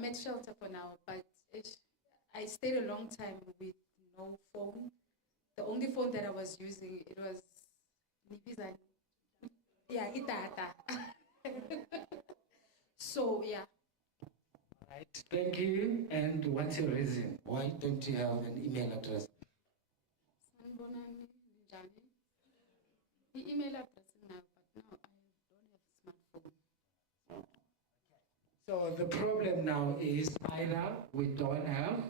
I'm at shelter for now, but I stayed a long time with no phone. The only phone that I was using, it was itata. So yeah. Right. Thank you. And what's your reason? Why don't you have an email address? The email address now, but now I don't have a smartphone. So the problem now is either we don't have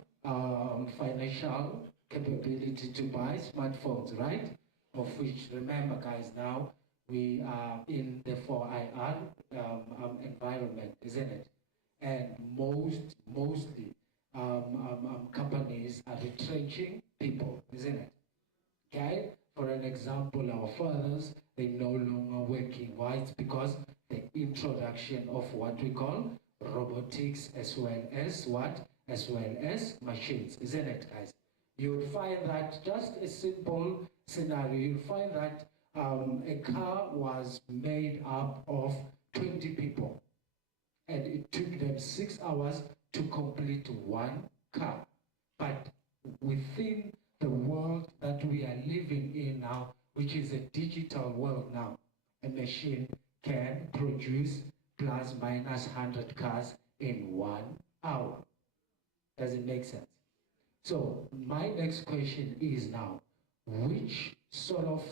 financial capability to buy smartphones, right? Of which, remember guys, now we are in the 4IR environment, isn't it? And mostly companies are retrenching people, isn't it? Okay? For an example, our fathers, they're no longer working. Why? It's because the introduction of what we call robotics as well as what? As well as machines, isn't it, guys? You'll find that just a simple scenario, you'll find that a car was made up of 20 people. And it took them 6 hours to complete one car. But within the world that we are living in now, which is a digital world now, a machine can produce plus minus 100 cars in 1 hour. Does it make sense? So my next question is now, which sort of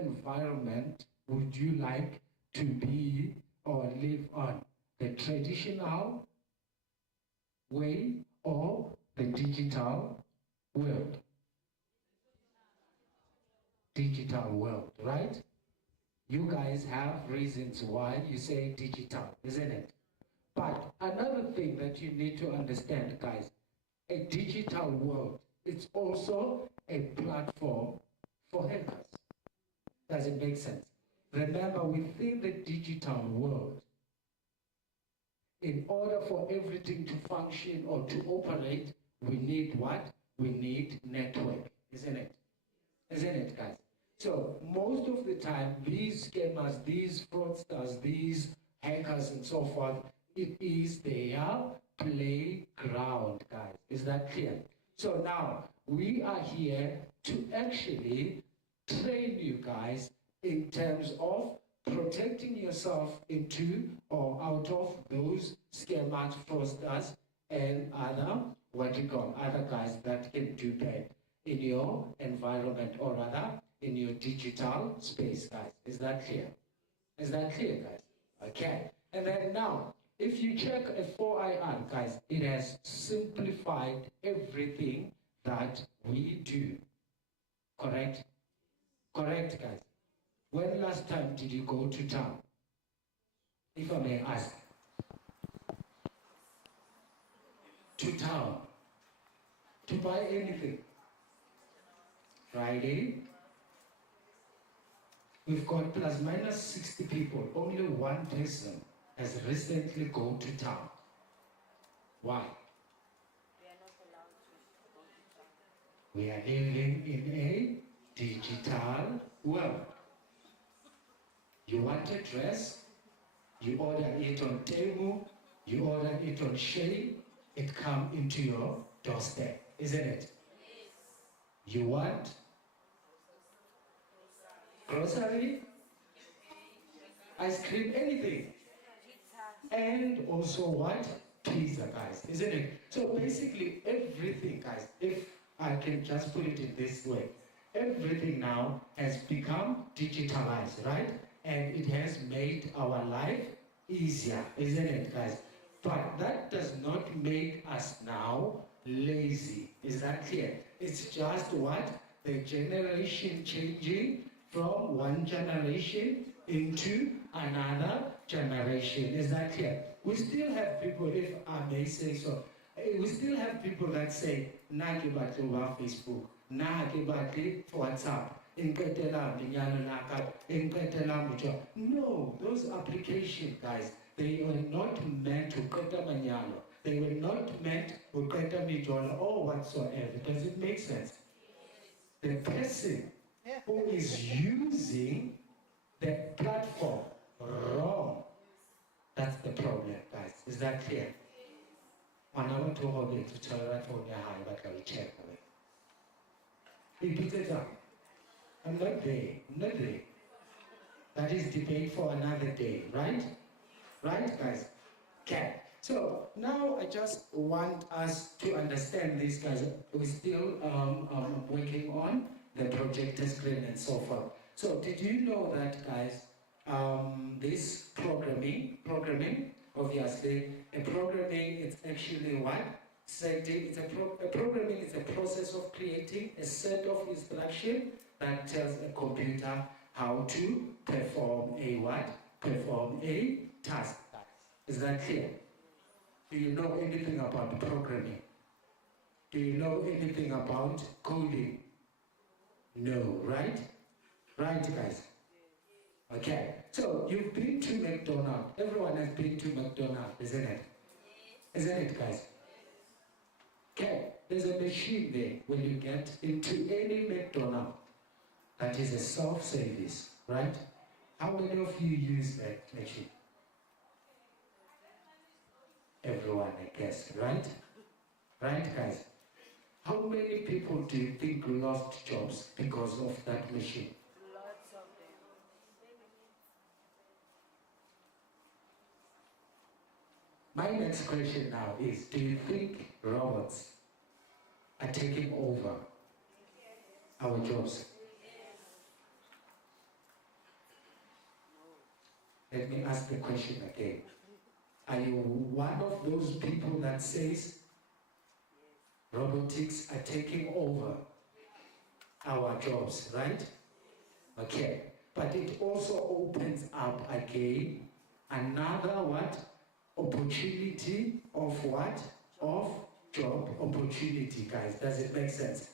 environment would you like to be or live on? The traditional way or the digital world? Digital world, right? You guys have reasons why you say digital, isn't it? But another thing that you need to understand, guys, a digital world, it's also a platform for hackers. Does it make sense? Remember, within the digital world, in order for everything to function or to operate, we need what? We need network, isn't it? Isn't it, guys? So most of the time, these scammers, these fraudsters, these hackers and so forth, it is their playground, guys. Is that clear? So now, we are here to actually train you guys in terms of protecting yourself into or out of those scammers, fraudsters, and other, other guys that can do bad in your environment, or rather, in your digital space, guys. Is that clear? Is that clear, guys? Okay. And then now, if you check a 4IR, guys, it has simplified everything that we do. Correct? Correct, guys? When last time did you go to town? If I may ask. To town. To buy anything. Friday. We've got plus minus 60 people. Only one person has recently gone to town. Why? We are living in a digital world. You want a dress, you order it on Temu, you order it on Shea, it comes into your doorstep, isn't it? You want grocery, ice cream, anything. And also what? Pizza, guys, isn't it? So basically everything, guys, if I can just put it in this way, everything now has become digitalized, right? And it has made our life easier, isn't it, guys? But that does not make us now lazy. Is that clear? It's just what? The generation changing from one generation into another generation. Is that clear? We still have people, if I may say so, we still have people that say, "Na ke batle ba Facebook, na ke batle WhatsApp." No, those applications, guys, they were not meant to keta manyalo. They were not meant to keta mijolo or whatsoever. Does it make sense? The person who is using the platform wrong That's the problem, guys. Is that clear? When I want to hold it to tell that on your high, but I will check on it. Repeat it up. I'm not there. I'm not there. That is debate for another day, right? Right, guys? Okay. So now I just want us to understand this, guys. We're still working on the projector screen and so forth. So did you know that, guys, this programming, obviously, a programming is actually what? Programming is a process of creating a set of instructions that tells a computer how to perform a what? Perform a task. Is that clear? Do you know anything about programming? Do you know anything about coding? No, right? Right, guys? Okay, so you've been to McDonald's. Everyone has been to McDonald's, isn't it? Isn't it, guys? Okay, there's a machine there when you get into any McDonald's that is a self-service, right? How many of you use that machine? Everyone, I guess, right? Right, guys? How many people do you think lost jobs because of that machine? Lots of them. My next question now is, do you think robots are taking over our jobs? Let me ask the question again. Are you one of those people that says robotics are taking over our jobs, right? Okay. But it also opens up again another what? Opportunity of what? Of job opportunity, guys. Does it make sense?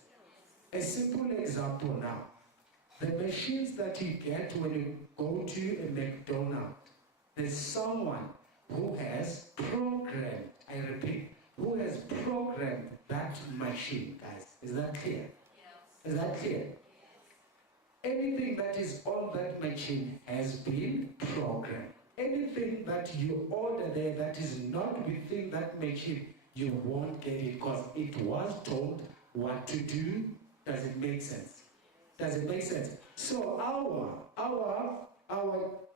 A simple example now. The machines that you get when you go to a McDonald's, there's someone who has programmed, I repeat, who has programmed that machine, guys. Is that clear? Yes. Is that clear? Yes. Anything that is on that machine has been programmed. Anything that you order there that is not within that machine, you won't get it because it was told what to do. Does it make sense? Does it make sense? So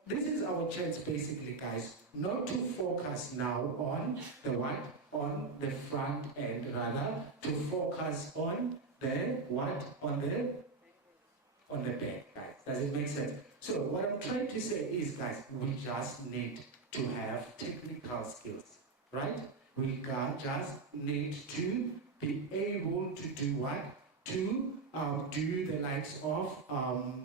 this is our chance basically, guys, not to focus now on the what? On the front end, rather to focus on the what? On the back, guys. Does it make sense? So what I'm trying to say is, guys, we just need to have technical skills, right? We just need to be able to do what? To do the likes of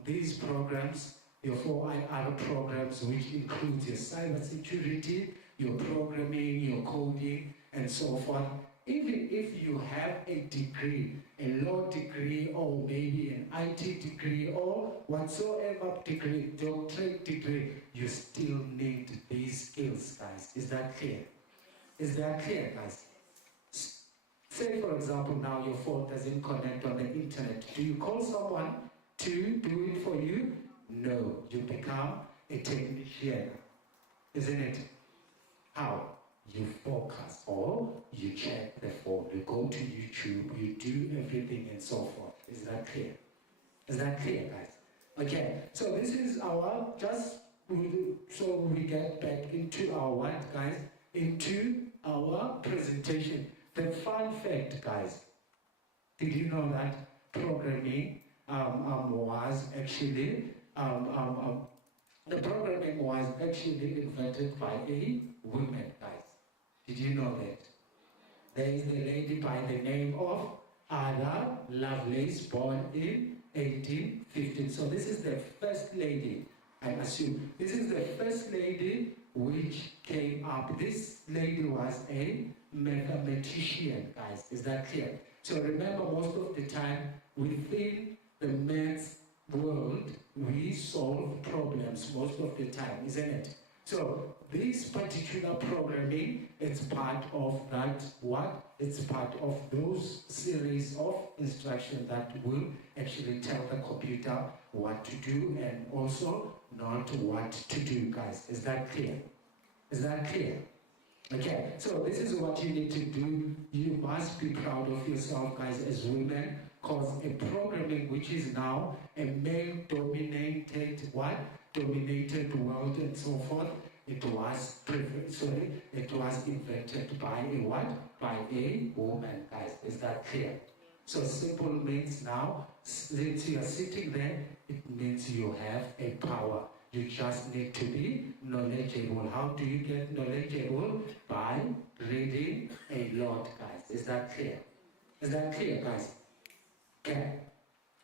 these programs, your 4IR programs, which includes your cybersecurity, your programming, your coding, and so forth. Even if you have a degree, a law degree, or maybe an IT degree, or whatsoever degree, doctorate degree, you still need these skills, guys. Is that clear? Is that clear, guys? Say, for example, now your phone doesn't connect on the internet. Do you call someone to do it for you? No, you become a technician, isn't it? How? You focus, or you check the phone, you go to YouTube, you do everything and so forth. Is that clear? Is that clear, guys? Okay, so this is our, so we get back into our what, guys? Into our presentation. The fun fact, guys, did you know that programming was actually, the programming was actually invented by a woman, guys. Did you know that? There is a lady by the name of Ada Lovelace, born in 1815. So this is the first lady, I assume. This is the first lady which came up. This lady was a mathematician, guys. Is that clear? So remember, most of the time within the maths world, we solve problems most of the time, isn't it? So this particular programming, it's part of that what? It's part of those series of instructions that will actually tell the computer what to do and also not what to do, guys. Is that clear? Is that clear? Okay, so this is what you need to do. You must be proud of yourself, guys, as women, because a programming which is now a male-dominated what? Dominated world and so forth. It was invented by a what? By a woman, guys. Is that clear? So simple means now, since you are sitting there, it means you have a power. You just need to be knowledgeable. How do you get knowledgeable? By reading a lot, guys. Is that clear? Is that clear, guys? Okay.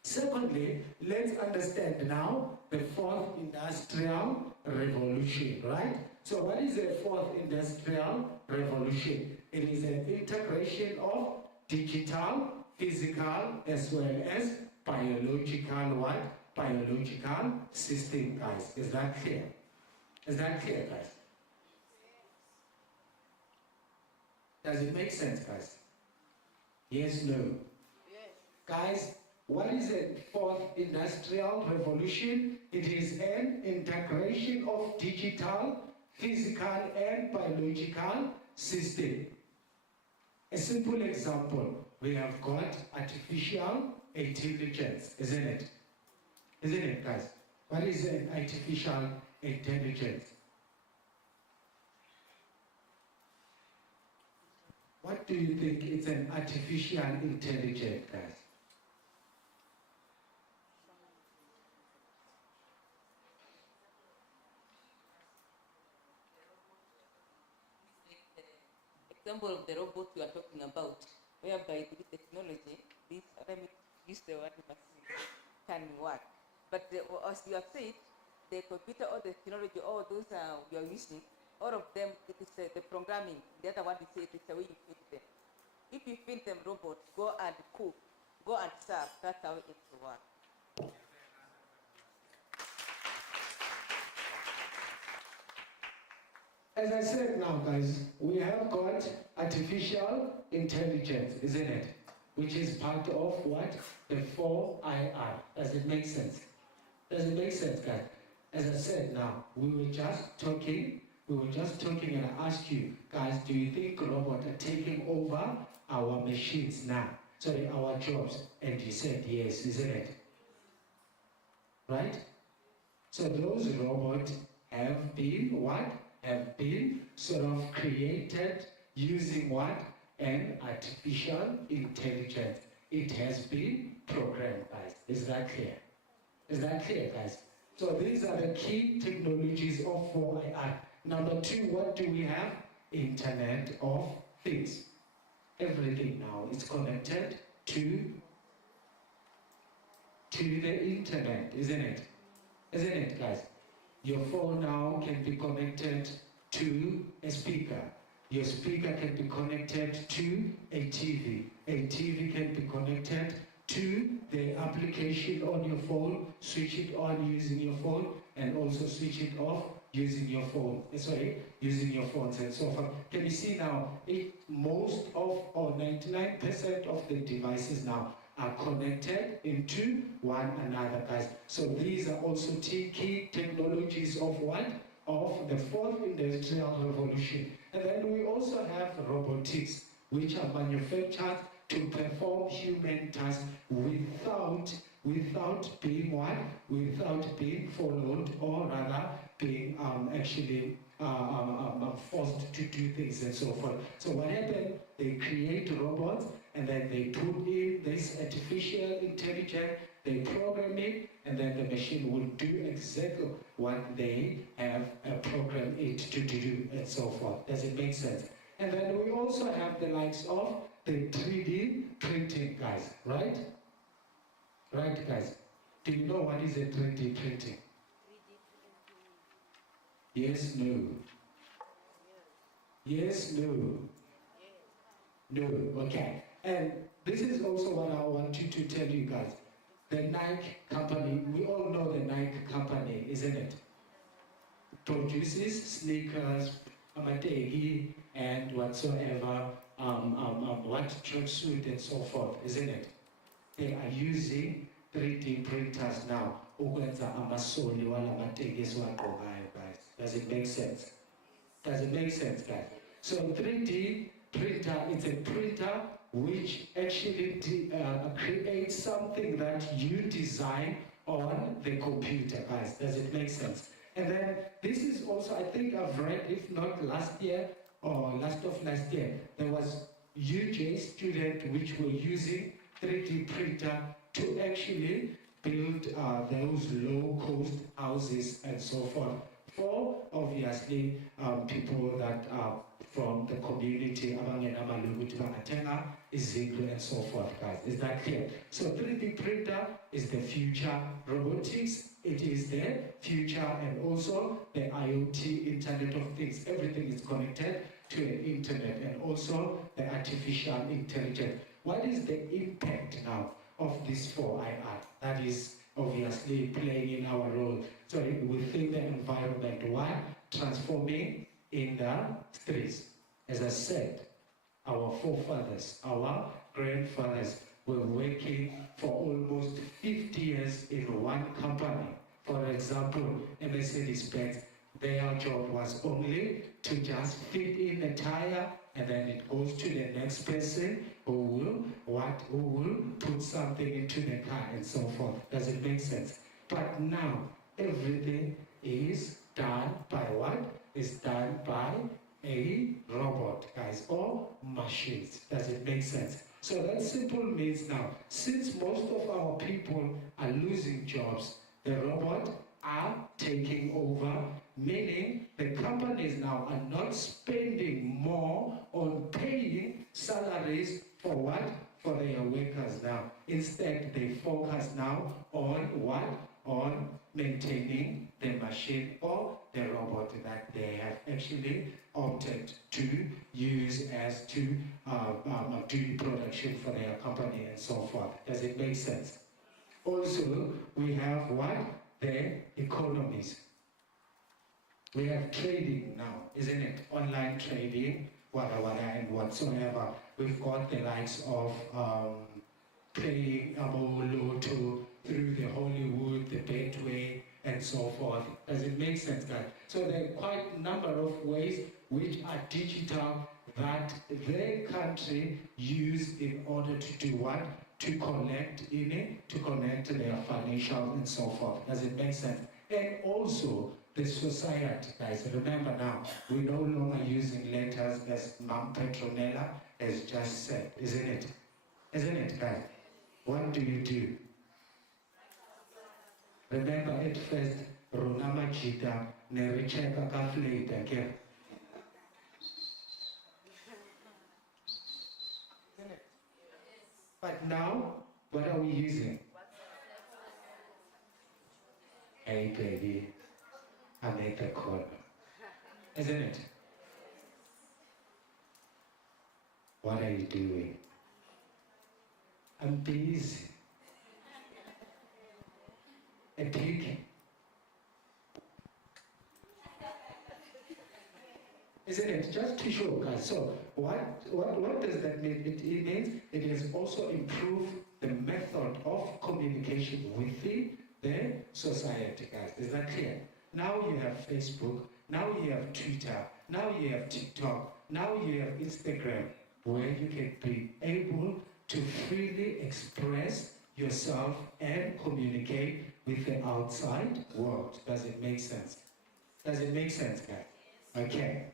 Secondly, let's understand now the fourth industrial revolution, right? So what is the fourth industrial revolution? It is an integration of digital, physical, as well as biological what? Biological system, guys. Is that clear? Is that clear, guys? Does it make sense, guys? Yes, no? Yes. Guys, what is the fourth industrial revolution? It is an integration of digital, physical, and biological system. A simple example, we have got artificial intelligence, isn't it? Isn't it, guys? What is an artificial intelligence? What do you think is an artificial intelligence, guys? Example of the robot you are talking about, whereby this technology, this, let me use the word machine, can work. But as you have said, the computer or the technology, all those you are using, all of them, it is the programming. The other one is it is the way you feed them. If you feed them robots, go and cook, go and serve, that's how it will work. As I said now, guys, we have got artificial intelligence, isn't it? Which is part of what? The 4IR. Does it make sense? Does it make sense, guys? As I said now, we were just talking and I asked you, guys, do you think robots are taking over our machines now? Sorry, our jobs. And you said yes, isn't it? Right? So those robots have been what? Have been sort of created using what? An artificial intelligence. It has been programmed, guys. Is that clear? Is that clear, guys? So these are the key technologies of 4IR. Number two, what do we have? Internet of Things. Everything now is connected to the internet, isn't it? Isn't it, guys? Your phone now can be connected to a speaker. Your speaker can be connected to a TV. A TV can be connected to the application on your phone, switch it on using your phone, and also switch it off using your phone. Using your phones and so forth. Can you see now, most of, or 99% of the devices now are connected into one another, guys. So these are also key technologies of what? Of the fourth industrial revolution. And then we also have robotics, which are manufactured to perform human tasks without being what? Without being followed, or rather being actually forced to do things and so forth. So what happened? They create robots and then they put in this artificial intelligence, they program it, and then the machine will do exactly what they have programmed it to do and so forth. Does it make sense? And then we also have the likes of the 3D printing, guys, right? Right, guys? Do you know what is a 3D printing? Yes, no. Yes, no. No, okay. And this is also what I wanted to tell you guys. The Nike company, we all know the Nike company, isn't it? Produces sneakers, amategi, and whatsoever, what tracksuit and so forth, isn't it? They are using 3D printers now. Ukwenza amasoli wala mateki esiwagqokayo, guys. Does it make sense? Does it make sense, guys? So 3D printer, it's a printer which actually creates something that you design on the computer, guys. Does it make sense? And then this is also, I think I've read, if not last year or last year, there was UJ student which were using 3D printer to actually build those low-cost houses and so forth for, obviously, people that are from the community, and so forth, guys. Is that clear? So 3D printer is the future. Robotics, it is the future, and also the IoT, Internet of Things. Everything is connected to an internet, and also the artificial intelligence. What is the impact now of this 4IR? That is obviously playing in our role. So within the environment, why? Transforming industries. As I said, our forefathers, our grandfathers were working for almost 50 years in one company. For example, Mercedes-Benz, their job was only to just fit in a tire, and then it goes to the next person who will put something into the car and so forth. Does it make sense? But now everything is done by what? It's done by a robot, guys, or machines. Does it make sense? So that simple means now, since most of our people are losing jobs, the robots are taking over, meaning the companies now are not spending more on paying salaries for what? For their workers now. Instead, they focus now on what? On maintaining the machine or the robot that they have actually opted to use as to do production for their company and so forth. Does it make sense? Also, we have what? The economies. We have trading now, isn't it? Online trading, wada and whatsoever. We've got the likes of playing Lotto through the Hollywood, the Betway, and so forth. Does it make sense, guys? So there are quite a number of ways which are digital that their country use in order to do what? To connect their financial and so forth. Does it make sense? And also the society, guys. Remember now, we're no longer using letters as Mom Petronella has just said, isn't it? Isn't it, guys? What do you do? Remember at first, Ronama Jita, Nericheka Kafleta, okay? But now, what are we using? Hey baby, I'm at the corner. Isn't it? What are you doing? I'm busy. A pig? Isn't it? Just to show, guys. So what does that mean? It means it has also improved the method of communication within the society, guys. Is that clear? Now you have Facebook, now you have Twitter, now you have TikTok, now you have Instagram, where you can be able to freely express yourself and communicate with the outside world. Does it make sense? Does it make sense, guys? Okay.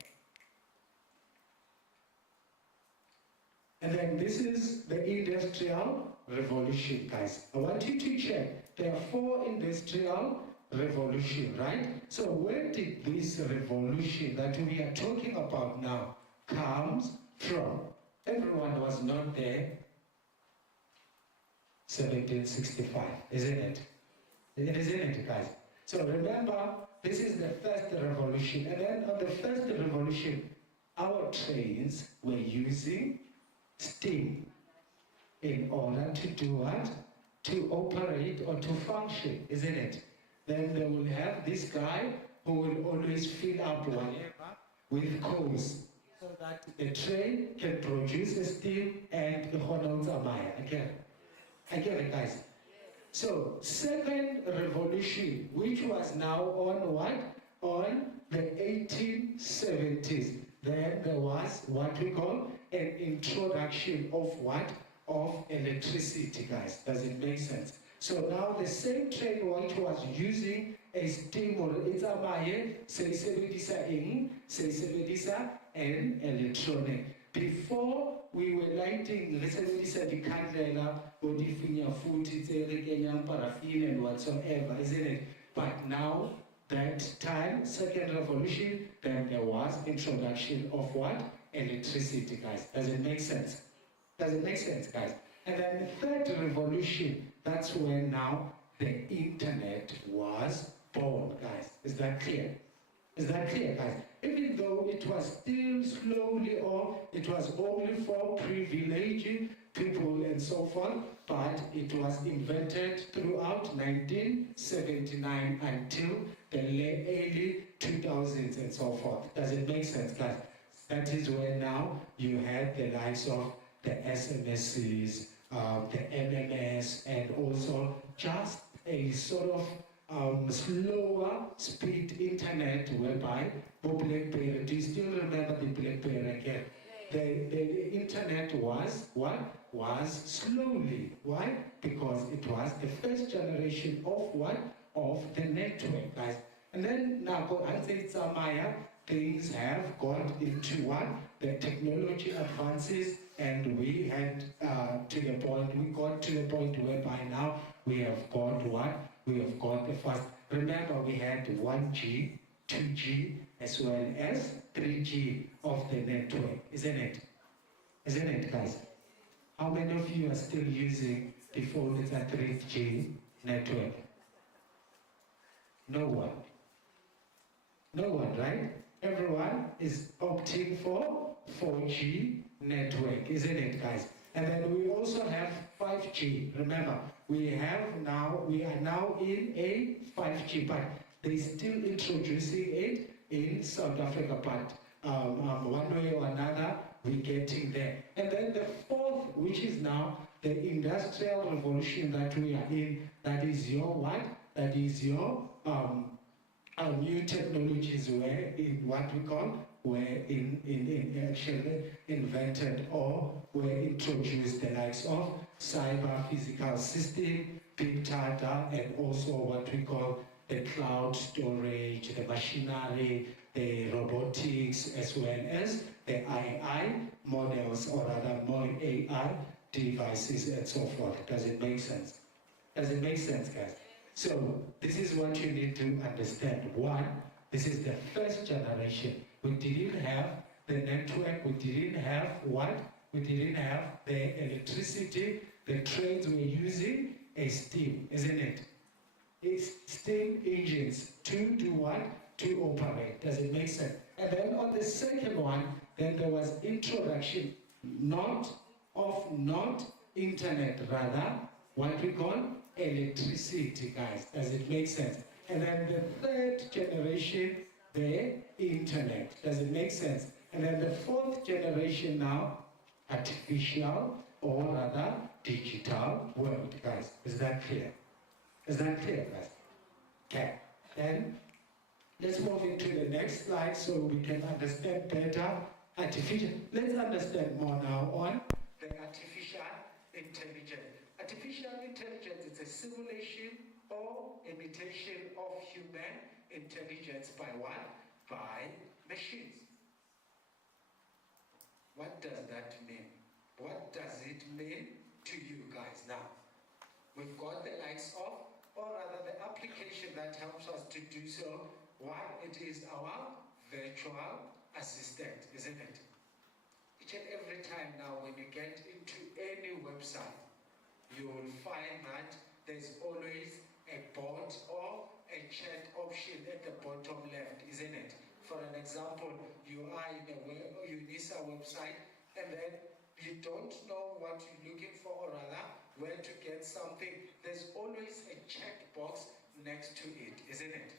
And then this is the Industrial Revolution, guys. I want you to check. There are 4 industrial revolution, right? So where did this revolution that we are talking about now comes from? Everyone was not there 1765, isn't it? Isn't it, guys? So remember, this is the first revolution. And then on the first revolution, our trains were using steam in order to do what? To operate or to function, isn't it? Then they will have this guy who will always fill up whatever with coals so that the train can produce a steam and the Honol's Amaya. Again. I get it, guys. So, second revolution, which was now on what? on the 1870s. Then there was what we call an introduction of what? Of electricity, guys. Does it make sense? So now the same train which was using a steam or it's a maye, seyisebenzisa an electronic. Before we were lighting, resebenzisa the candela or the finya food, it's a paraffin and whatsoever, isn't it? But now, that time, second revolution, then there was introduction of what? Electricity, guys. Does it make sense? Does it make sense, guys? And then the third revolution, that's when now the internet was born, guys. Is that clear? Is that clear, guys? Even though it was still slowly, or it was only for privileged people and so forth, but it was invented throughout 1979 until the early 2000s and so forth. Does it make sense, guys? That is where now you had the likes of the SMSs, the MMS, and also just a sort of slower speed internet whereby BlackBerry, do you still remember the BlackBerry again? The internet was what? Was slowly. Why? Because it was the first generation of what? Of the network, guys. And then now, as it's Maya, things have got into what? The technology advances, and we had we got to the point whereby now we have got what? We have got the first. Remember, we had 1G, 2G, as well as 3G of the network, isn't it? Isn't it, guys? How many of you are still using the phone with a 3G network? No one. No one, right? Everyone is opting for 4G network, isn't it, guys? And then we also have 5G. Remember, we are now in a 5G, but they're still introducing it in South Africa, but one way or another, we're getting there. And then the fourth, which is now the industrial revolution that we are in, that is your what? That is your new technologies were in what we call actually invented or were introduced, the likes of cyber physical system, big data, and also what we call the cloud storage, the machinery, the robotics, as well as the AI models, or rather more AI devices and so forth. Does it make sense? Does it make sense, guys? So this is what you need to understand. One, this is the first generation. We didn't have the network, we didn't have what? We didn't have the electricity. The trains were using a steam, isn't it? It's steam engines to do what? To operate. Does it make sense? And then on the second one, then there was introduction, not internet, rather what we call electricity, guys. Does it make sense? And then the third generation, the internet. Does it make sense? And then the fourth generation now, artificial, or rather digital world, guys. Is that clear? Is that clear, guys? Okay. Then let's move into the next slide so we can understand better artificial. Let's understand more now on the artificial intelligence. Artificial intelligence is a simulation or imitation of human intelligence by what? By machines. What does that mean? What does it mean to you guys now? We've got the likes of, or rather the application that helps us to do so. One, it is our virtual assistant, isn't it? Each and every time now when you get into any website, you will find that there's always a bot or a chat option at the bottom left, isn't it? For an example, you are in a UNISA website and then you don't know what you're looking for, or rather where to get something. There's always a checkbox next to it, isn't it?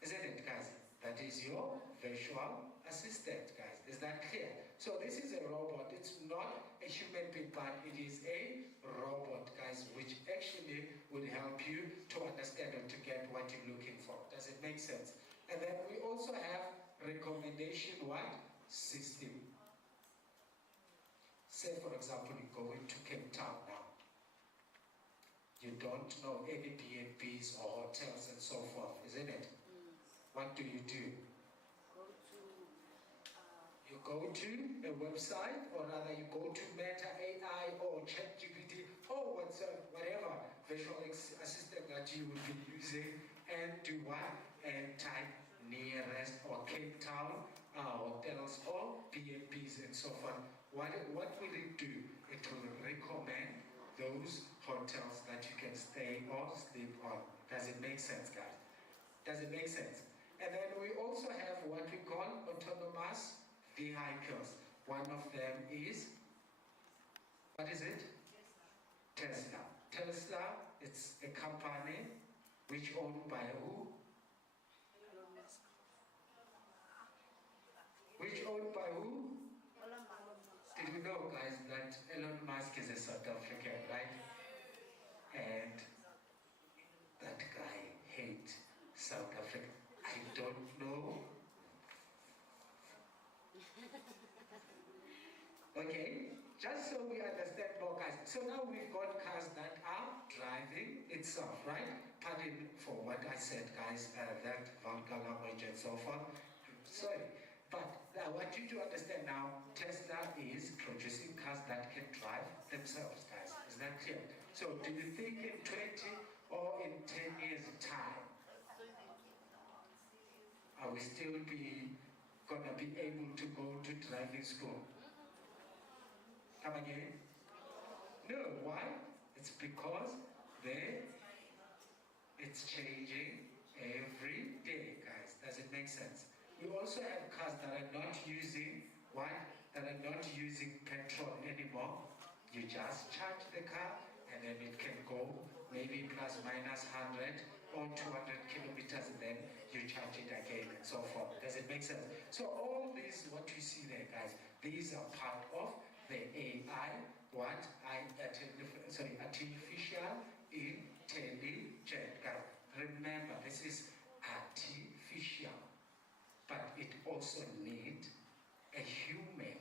Isn't it, guys? That is your virtual assistant, guys. Is that clear? So this is a robot. It's not a human being, but it is a robot, guys, which actually will help you to understand and to get what you're looking for. Does it make sense? And then we also have recommendation what? System. Say for example, you go into Cape Town now. You don't know any B&Bs or hotels and so forth, isn't it? What do? You go to a website, or rather you go to Meta AI or ChatGPT or whatever visual assistant that you will be using, and do what? And type nearest or Cape Town hotels or B&Bs and so forth. What will it do? It will recommend those hotels that you can stay or sleep on. Does it make sense, guys? Does it make sense? And then we also have what we call autonomous vehicles. One of them is, what is it? Tesla. Tesla, it's a company which owned by who? Which owned by who? Did you know, guys, that Elon Musk is a South African, right? And that guy hates South Africa. I don't know. Okay, just so we understand more, guys. So now we've got cars that are driving itself, right? Pardon for what I said, guys, that vulgar language and so forth. Sorry. But I want you to understand now, Tesla is producing cars that can drive themselves, guys. Is that clear? So do you think in 20 or in 10 years' time, are we still gonna be able to go to driving school? Come again? No, why? It's because it's changing every day, guys. Does it make sense? We also have cars that are not using what? That are not using petrol anymore. You just charge the car and then it can go maybe plus minus 100 or 200 kilometers, and then you charge it again and so forth. Does it make sense? So all these, what you see there, guys, these are part of the AI, artificial intelligence. Guys, remember, this is artificial, but it also needs a human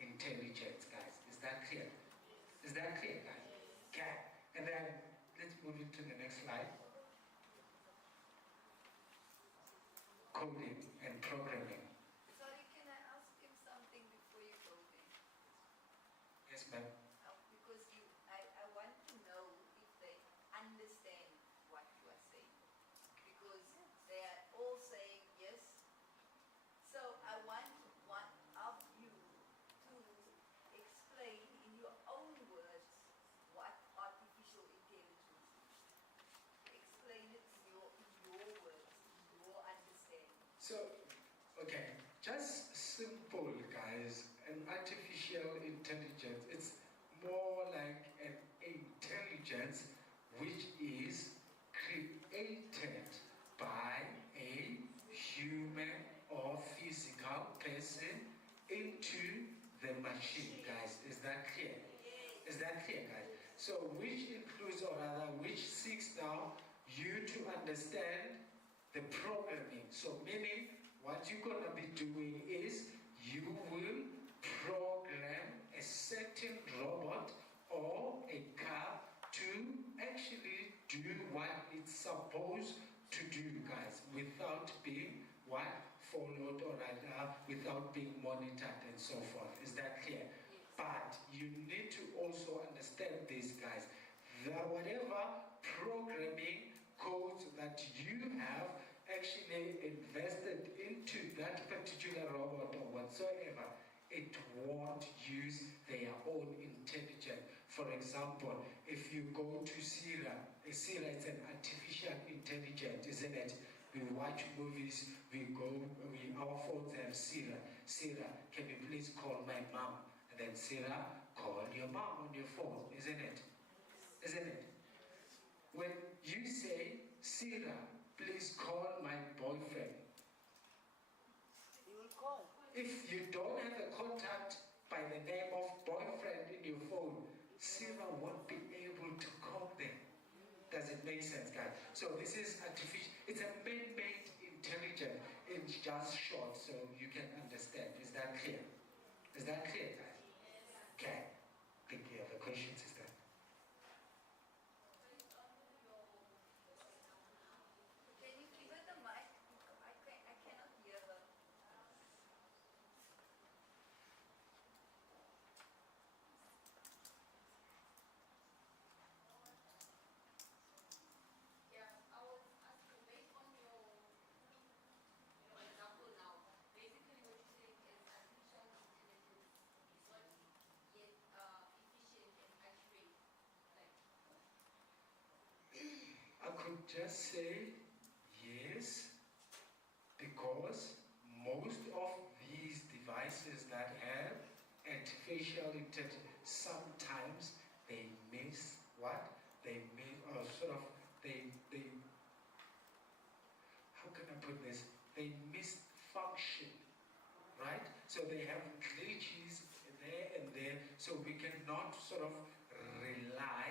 intelligence, guys. Is that clear? Is that clear, guys? Okay. And then let's move into the next slide. Coding and programming. Sorry, can I ask him something before you go there? Yes, ma'am. Because I want to know if they understand what you are saying. Because they are all saying yes. So I want one of you to explain in your own words what artificial intelligence is. Explain it in your words, in your understanding. So, okay, just simple, guys. An artificial intelligence, it's more like an intelligence which is created by a human or physical person into the machine, guys. Is that clear? Is that clear, guys? So which includes, or rather which seeks now you to understand the programming. So meaning what you're going to be doing is you will program a certain robot or a car to actually do what it's supposed to do, guys, without being followed, or rather without being monitored and so forth. Is that clear? But you need to also understand this, guys. Whatever programming codes that you have actually invested into that particular robot or whatsoever, it won't use their own intelligence. For example, if you go to Sira is an artificial intelligence, isn't it? We watch movies, our phones have Sira. Sira, can you please call my mom? And then Sira, call your mom on your phone, isn't it? Isn't it? When you say, Sira, please call my boyfriend, You will call. if you don't have a contact by the name of boyfriend in your phone, Sira won't be able to call them. Does it make sense, guys? So this is artificial. It's a man-made intelligence in just short, so you can understand. Is that clear? Is that clear, guys? Okay. I think you have a question, sister. Can you give her the mic? I cannot hear her. Yeah, I was asking based on your example now. Basically, what you're saying is artificial intelligence is not yet efficient and accurate. Like, I could just say yes, because most of these devices that have artificial intelligence, sometimes they miss what? They miss, or sort of, they, how can I put this? They misfunction, right? So they have glitches there and there, so we cannot sort of rely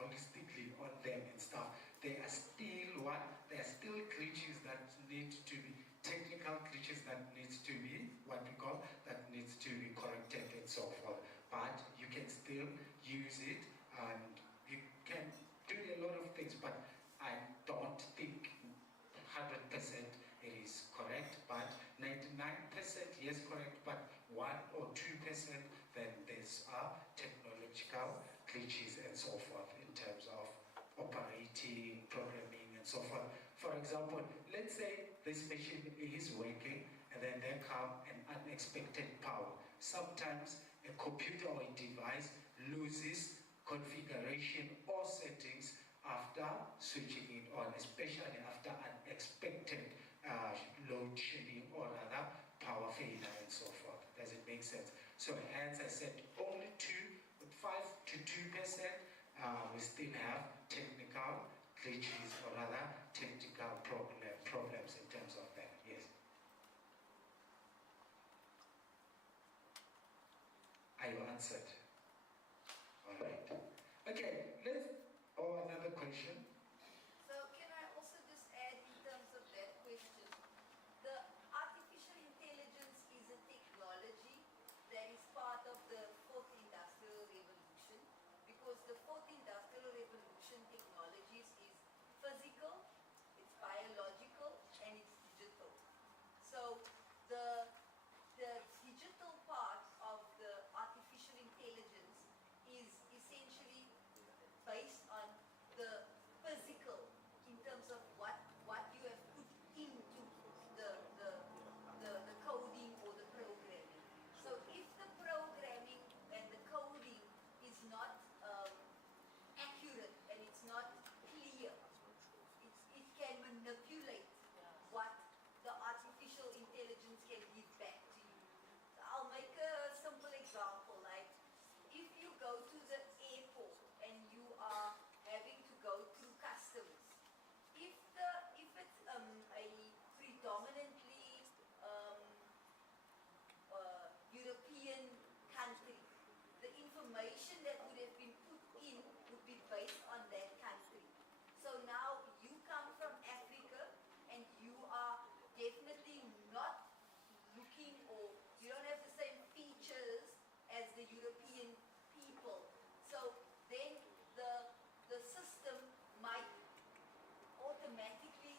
holistically on them and stuff. They are still what? They are still glitches that need to be, technical glitches that needs to be, what we call, that needs to be corrected and so forth. But you can still use it and you can do a lot of things, but I don't think 100% it is correct, but 99% yes correct, but 1 or 2% then there's technological glitches and so forth in terms of operating, programming and so forth. For example, let's say this machine is working and then there comes an unexpected power. Sometimes a computer or a device loses configuration or settings after switching it on, especially after unexpected load shedding or other power failure and so forth. Does it make sense? So hence I said only 5 to 2% we still have technical glitches or other technical problems in terms of that. Yes. Are you answered? All right. Okay, let's. Oh, another question. So can I also just add in terms of that question, the artificial intelligence is a technology that is part of the fourth industrial revolution, because the fourth industrial revolution technologies is physical, it's biological, and it's digital. So the digital part of the artificial intelligence is essentially based on the physical in terms of what you have put into the coding or the programming. So if the programming and the coding is not accurate and it's not clear, it can manipulate what the artificial intelligence can give back to you. So I'll make a simple example, like if you go to the airport and you are having to go through customs, if it's a predominantly European country, the information that would have been put in would be based on that country. So now you come from Africa and you are definitely not looking, or you don't have the same features as the European people. So then the system might automatically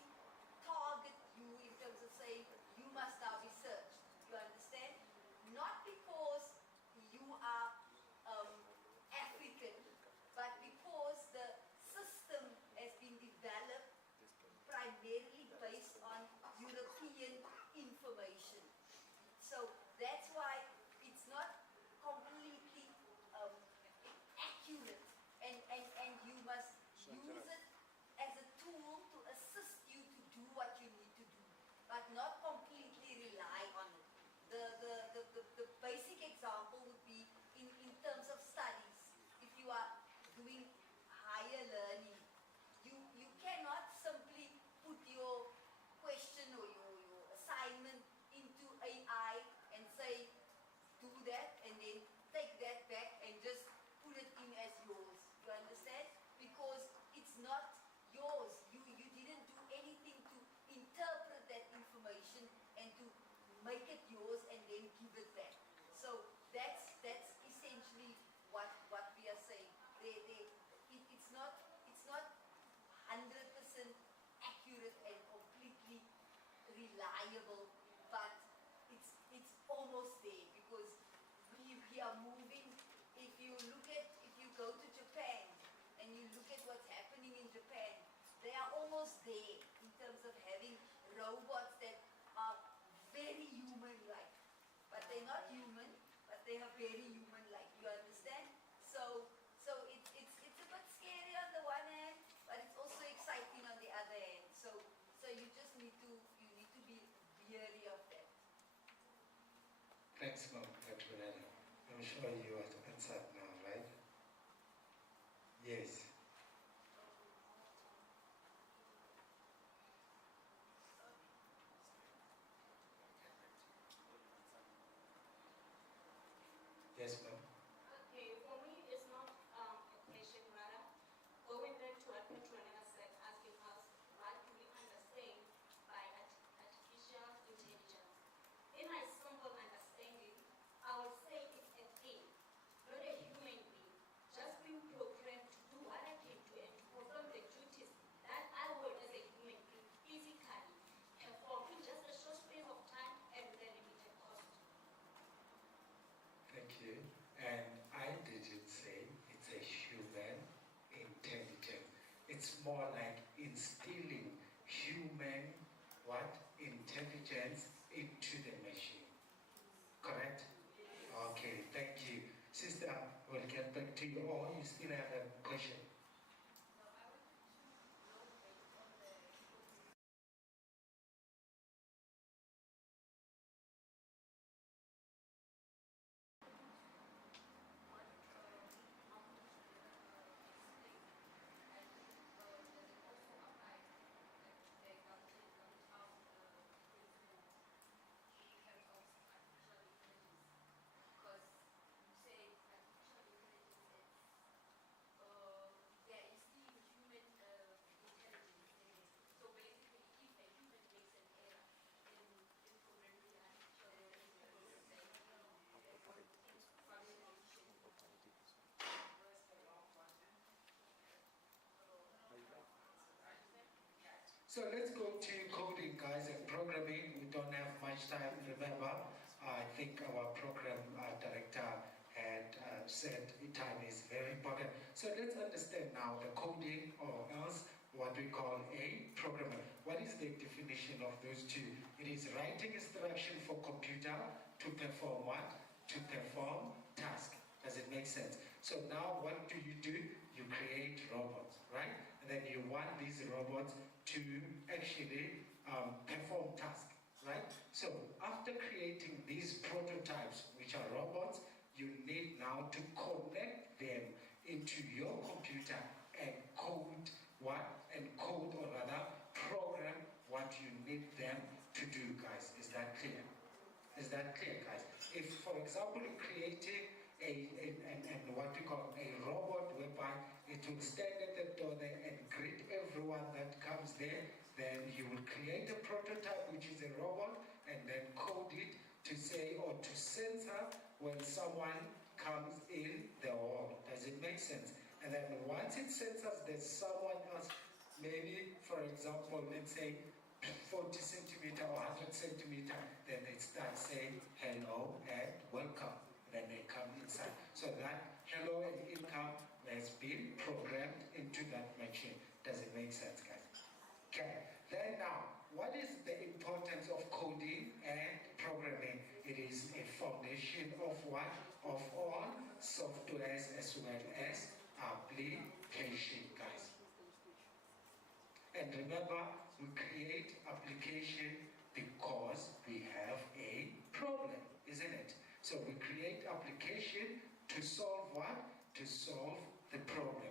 target you in terms of saying you must now be searched. You understand? Not because you are African, but because the give it back. So that's essentially what we are saying. It's not 100% accurate and completely reliable, but it's almost there because we are moving. If you go to Japan and you look at what's happening in Japan, they are almost there in terms of having robots that are very human-like. But they're not human, but they are very human-like. You understand? So it's a bit scary on the one hand, but it's also exciting on the other hand. So you just need to be wary of that. Thanks, Mom, Petronella. I'm sure you have answered now, right? Yes. Yes, ma'am. Okay, for me, it's not a question, rather. Going back to what Petronella said, asking us what do we understand by artificial intelligence. In my simple understanding, I would say it's a thing, not a human being, just being programmed to do what I can do and to perform the duties that I would as a human being physically perform in just a short space of time and with a limited cost. Thank you. And I didn't say it's a human intelligence. It's more like instilling human intelligence into the machine. Correct? Okay, thank you. Sister, we'll get back to you, or you still have a question? So let's go to coding, guys, and programming. We don't have much time, remember. I think our program director had said time is very important. So let's understand now the coding, or else what we call a programmer. What is the definition of those two? It is writing instruction for computer to perform what? To perform task. Does it make sense? So now what do? You create robots, right? And then you want these robots to actually perform tasks, right? So after creating these prototypes, which are robots, you need now to connect them into your computer and code what? And code, or rather program what you need them to do, guys. Is that clear? Is that clear, guys? If, for example, you created what we call a robot whereby it will stand at the door there and greet everyone that comes there, then you will create a prototype which is a robot and then code it to say, or to censor when someone comes in the hall. Does it make sense? And then once it censors, there's someone else, maybe, for example, let's say 40 centimeter or 100 centimeter, then it starts saying hello and welcome. Then they come inside. So that hello and income has been programmed into that machine. Does it make sense, guys? Okay. Then now, what is the importance of coding and programming? It is a foundation of what? Of all softwares as well as application, guys. And remember, we create application because we have a problem, isn't it? So we create application to solve what? To solve the problem.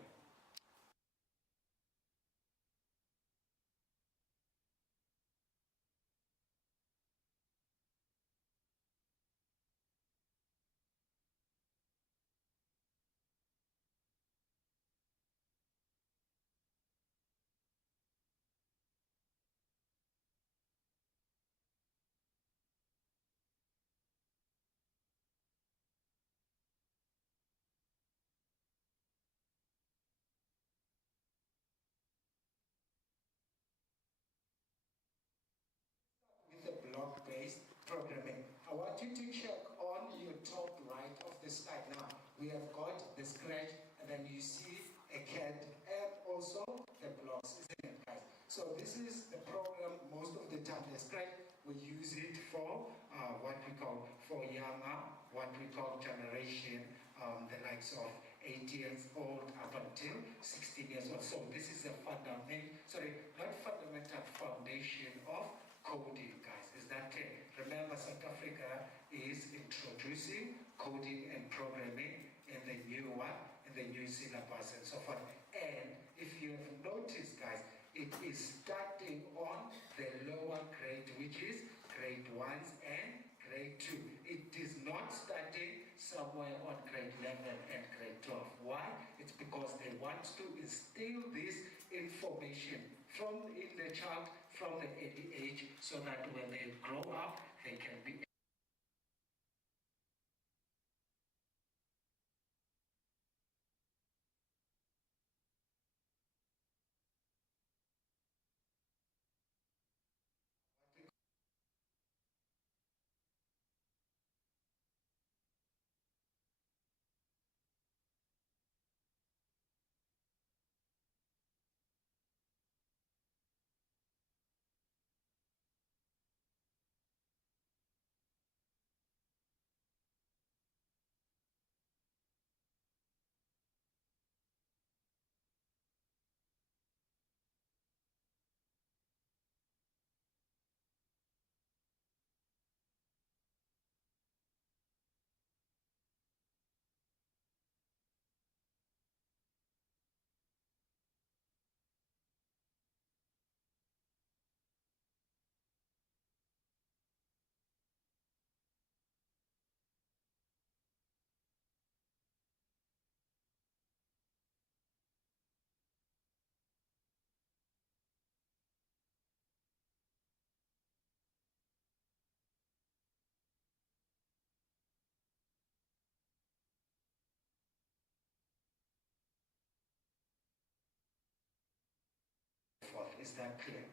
scratch, and then you see a cat and also the blocks, isn't it, guys? So this is the program. Most of the time, the scratch, we use it for what we call, for younger, what we call generation, the likes of 8 years old up until 16 years old. So this is a not fundamental foundation of coding, guys. Is that clear? Remember, South Africa is introducing coding and programming in the new one, in the new syllabus and so forth. And if you have noticed, guys, it is starting on the lower grade, which is grade 1s and grade 2. It is not starting somewhere on grade 11 and grade 12. Why? It's because they want to instill this information in the child from the early age, so that when they grow up, they can be forth. Is that clear?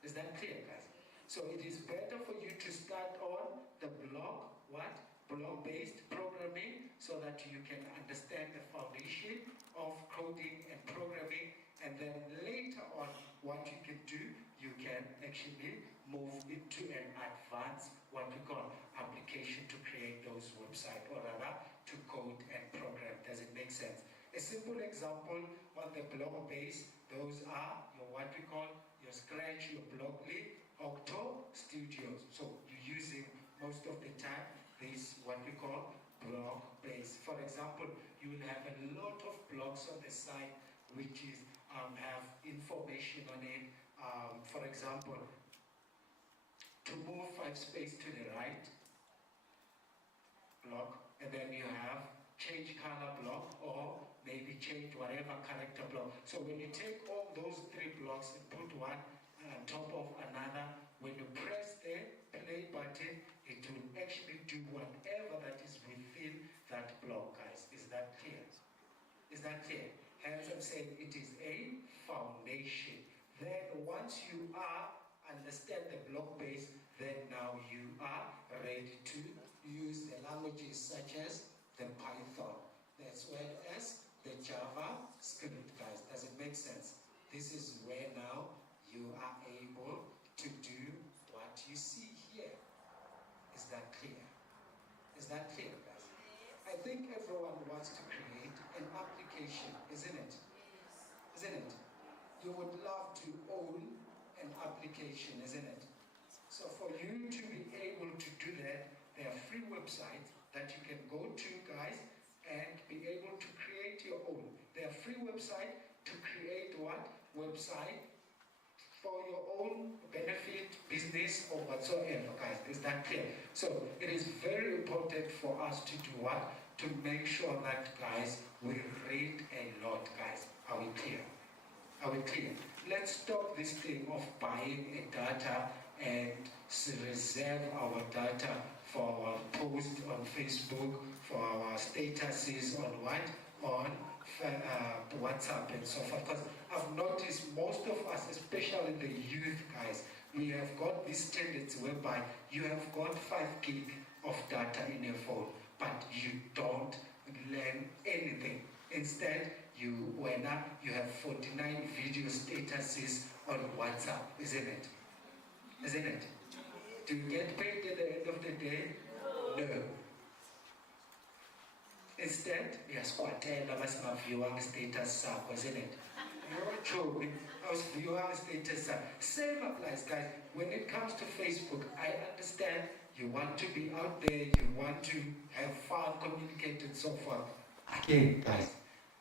Is that clear, guys? So it is better for you to start on the block-based programming, so that you can understand the foundation of coding and programming, and then later on, what you can do, you can actually move into an advanced, what we call application, to create those websites, or rather, to code and program. Does it make sense? A simple example on the block base, those are your what we call your Scratch, your Blockly, Octo Studios. So you're using most of the time this what we call block base. For example, you will have a lot of blocks on the side which is have information on it. For example, to move 5 space to the right block, and then you have change color block, or maybe change whatever character block. So when you take all those 3 blocks and put one on top of another, when you press the play button, it will actually do whatever that is within that block, guys. Is that clear? Is that clear? Hence I'm saying it is a foundation. Then once you understand the block base, then now you are ready to use the languages such as the Python, as well as the JavaScript, guys. Does it make sense? This is where now you are able to do what you see here. Is that clear? Is that clear, guys? I think everyone wants to create an application, isn't it? Isn't it? You would love to own an application, isn't it? So for you to be able to do that, there are free websites that you can go to, guys, and be able to create your own. There are free websites to create what? Website for your own benefit, business, or whatsoever, guys. Is that clear? So it is very important for us to do what? To make sure that, guys, we read a lot, guys. Are we clear? Are we clear? Let's stop this thing of buying a data and reserve our data for our post on Facebook, for our statuses on what? On WhatsApp and so forth. Because I've noticed most of us, especially the youth, guys, we have got this tendency whereby you have got 5 gig of data in your phone, but you don't learn anything. Instead, you have 49 video statuses on WhatsApp, isn't it? Isn't it? Do you get paid at the end of the day? No. Instead, uyasikwatela basingaviewanga status sakho, isn't it? You're I was viewing status. Same applies, guys. When it comes to Facebook, I understand you want to be out there, you want to have fun, communicate, and so forth. Again, guys,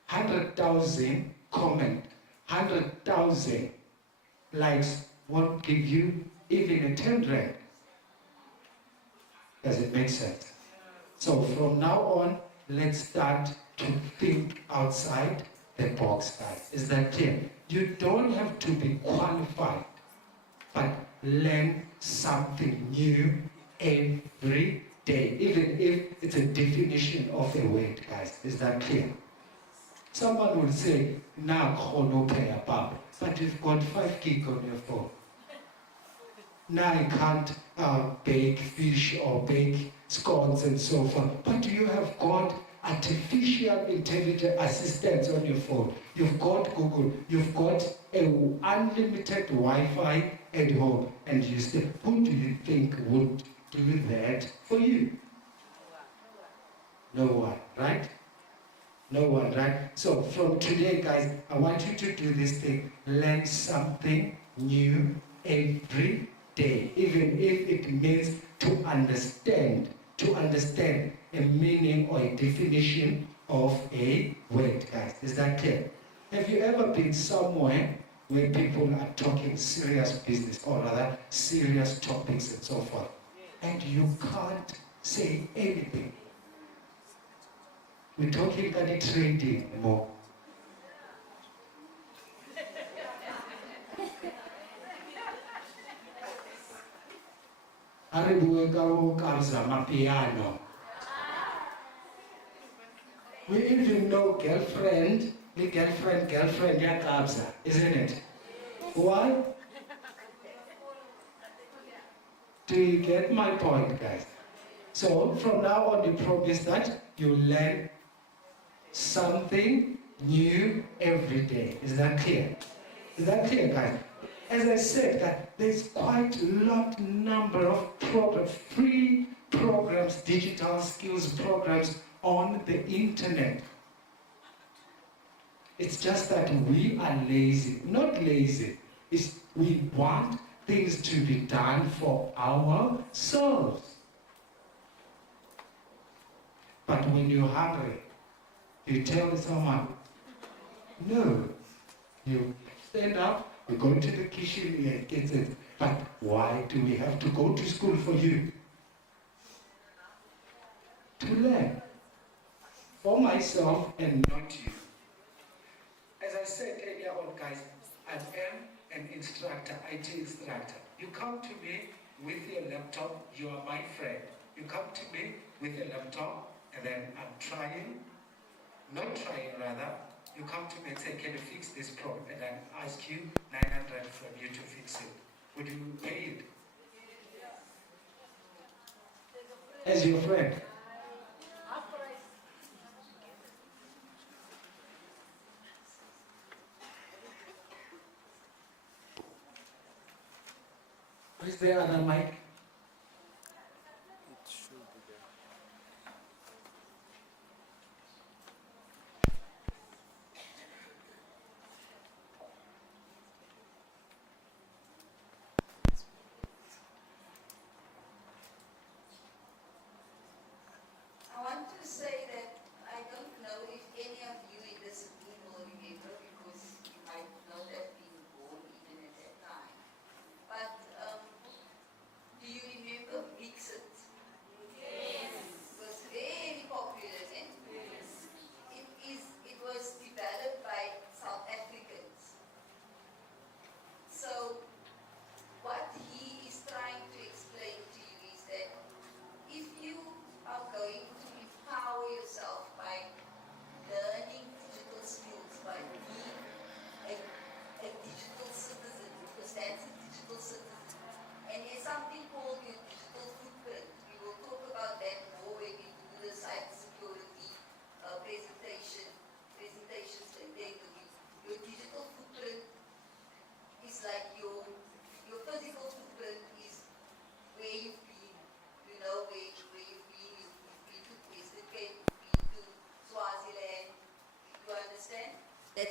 100,000 comment, 100,000 likes won't give you even a 10 rand. Does it make sense? So from now on, let's start to think outside the box, guys. Is that clear? You don't have to be qualified, but learn something new every day, even if it's a definition of a word, guys. Is that clear? Someone will say, now no pay above, but you've got 5 gig on your phone. Now you can't bake fish or bake scones and so forth, but you have got artificial intelligence assistants on your phone. You've got Google, you've got unlimited Wi-Fi at home, and you say, who do you think would do that for you? No one, right? No one, right? So from today, guys, I want you to do this thing. Learn something new every day, even if it means to understand a meaning or a definition of a word, guys. Is that clear? Have you ever been somewhere where people are talking serious business, or rather serious topics and so forth, and you can't say anything? We're talking about trading more. We even know girlfriend, yeah, kabza, isn't it? Why? Do you get my point, guys? So from now on, you promise that you learn something new every day. Is that clear? Is that clear, guys? As I said, that there's quite a lot number of programs, free programs, digital skills programs on the internet. It's just that we are lazy. Not lazy. It's we want things to be done for ourselves. But when you're hungry, you tell someone, no. You stand up, you go to the kitchen, and get it. But why do we have to go to school for you? To learn. For myself and not you. As I said earlier on, guys, I am an instructor, IT instructor. You come to me with your laptop, you are my friend. You come to me with a laptop, and then I'm trying, you come to me and say, can you fix this problem? And I ask you 900 from you to fix it. Would you pay it? As your friend. Is there another mic? I want to say that I don't know if any of you in this room will remember, because you might not have been born even at that time. But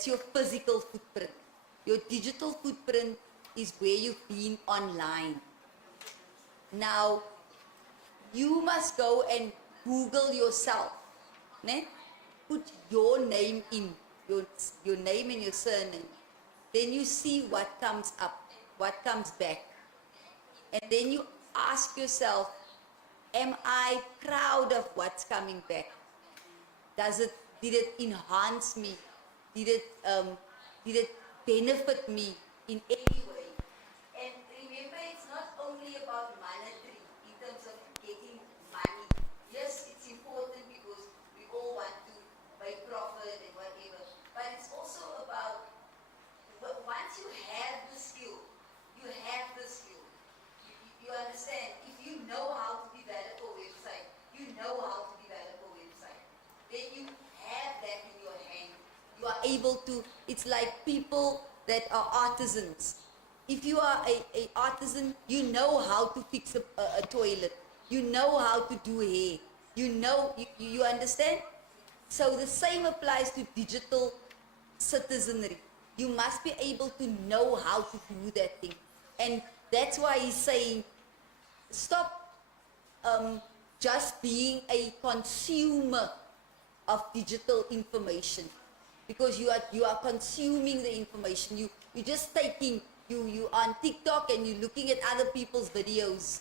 your physical footprint. Your digital footprint is where you've been online. Now, you must go and Google yourself. Ne? Put your name in, your name and your surname. Then you see what comes up, what comes back. And then you ask yourself, am I proud of what's coming back? Did it enhance me? Did it benefit me in any way? And remember, it's not only about monetary in terms of getting money. Yes, it's important because we all want to make profit and whatever. But it's also about, once you have the skill, you have the skill. You understand? If you know how to develop a website, you know how to develop a website. Then you have that in your hand. You are able to, it's like people that are artisans. If you are a artisan, you know how to fix a toilet. You know how to do hair. You know, you understand? So the same applies to digital citizenry. You must be able to know how to do that thing. And that's why he's saying, stop just being a consumer of digital information, because you are consuming the information. You're just taking, you on TikTok and you're looking at other people's videos.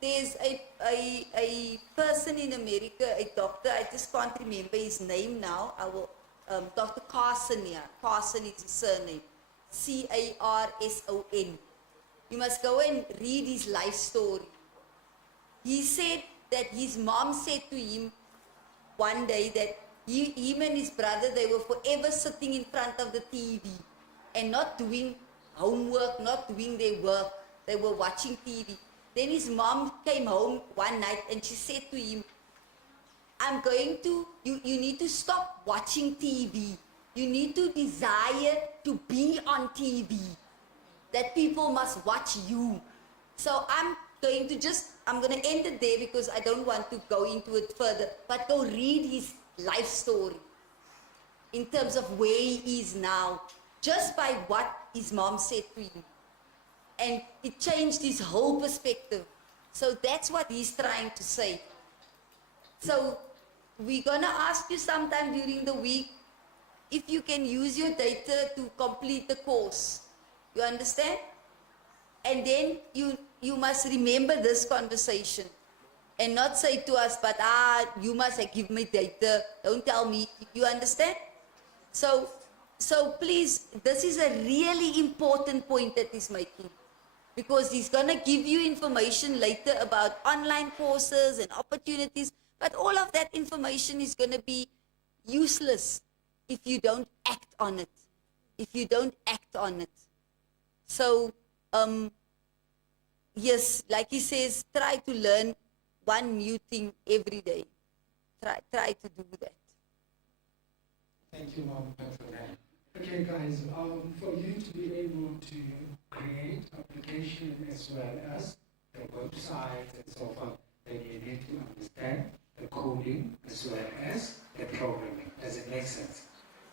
There's a person in America, a doctor, I just can't remember his name now. I will, Dr. Carson here. Carson is his surname. Carson. You must go and read his life story. He said that his mom said to him one day that him and his brother, they were forever sitting in front of the TV and not doing homework, not doing their work. They were watching TV. Then his mom came home one night and she said to him, you need to stop watching TV. You need to desire to be on TV. That people must watch you. So I'm going to end it there because I don't want to go into it further, but go read his life story in terms of where he is now, just by what his mom said to him. And it changed his whole perspective. So that's what he's trying to say. So we're gonna ask you sometime during the week if you can use your data to complete the course. You understand? And then you must remember this conversation and not say to us, but you must give me data, don't tell me. You understand? So please, this is a really important point that he's making, because he's going to give you information later about online courses and opportunities, but all of that information is going to be useless if you don't act on it. If you don't act on it. So, yes, like he says, try to learn one new thing every day. Try to do that. Thank you, Mom, for that. Okay, guys, for you to be able to create application as well as the websites and so forth, then you need to understand the coding as well as the programming. Does it make sense?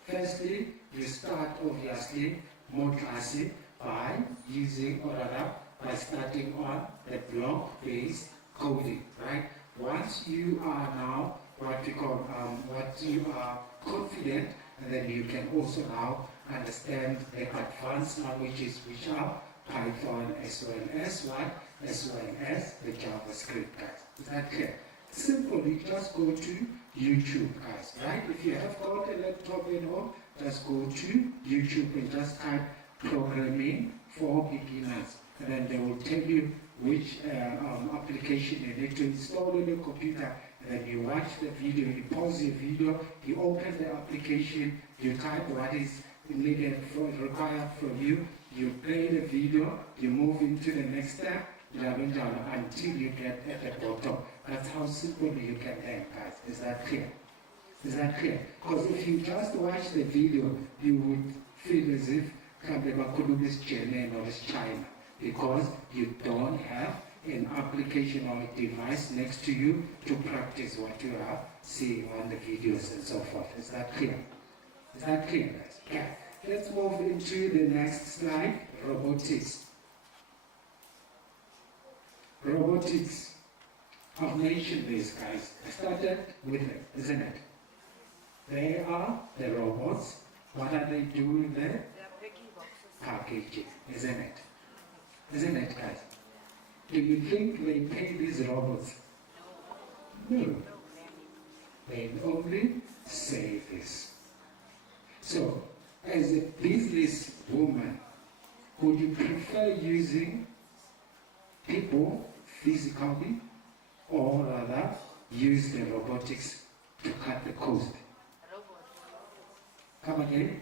Firstly, you start obviously more classic by using, or rather, by starting on the block-based coding, right? Once you are now what you are confident, and then you can also now understand the advanced languages, which are Python as well as what? As well as the JavaScript, guys. Is that clear? Simply just go to YouTube, guys, right? If you have got a laptop at home, just go to YouTube and just type programming for beginners, and then they will tell you which application you need to install on your computer. And then you watch the video, you pause your video, you open the application, you type what is needed required from you, you play the video, you move into the next step, until you get at the bottom. That's how simple you can learn, guys. Is that clear? Is that clear? Because if you just watch the video, you would feel as if is China, because you don't have an application or a device next to you to practice what you are seeing on the videos and so forth. Is that clear? Is that clear, guys? Yeah. Let's move into the next slide, robotics. Robotics. I've mentioned these guys. I started with them, isn't it? They are the robots. What are they doing there? Packaging, isn't it? Isn't it, guys? Do you think they pay these robots? No. They only say this. So, as a business woman, would you prefer using people physically or rather use the robotics to cut the cost? Come again?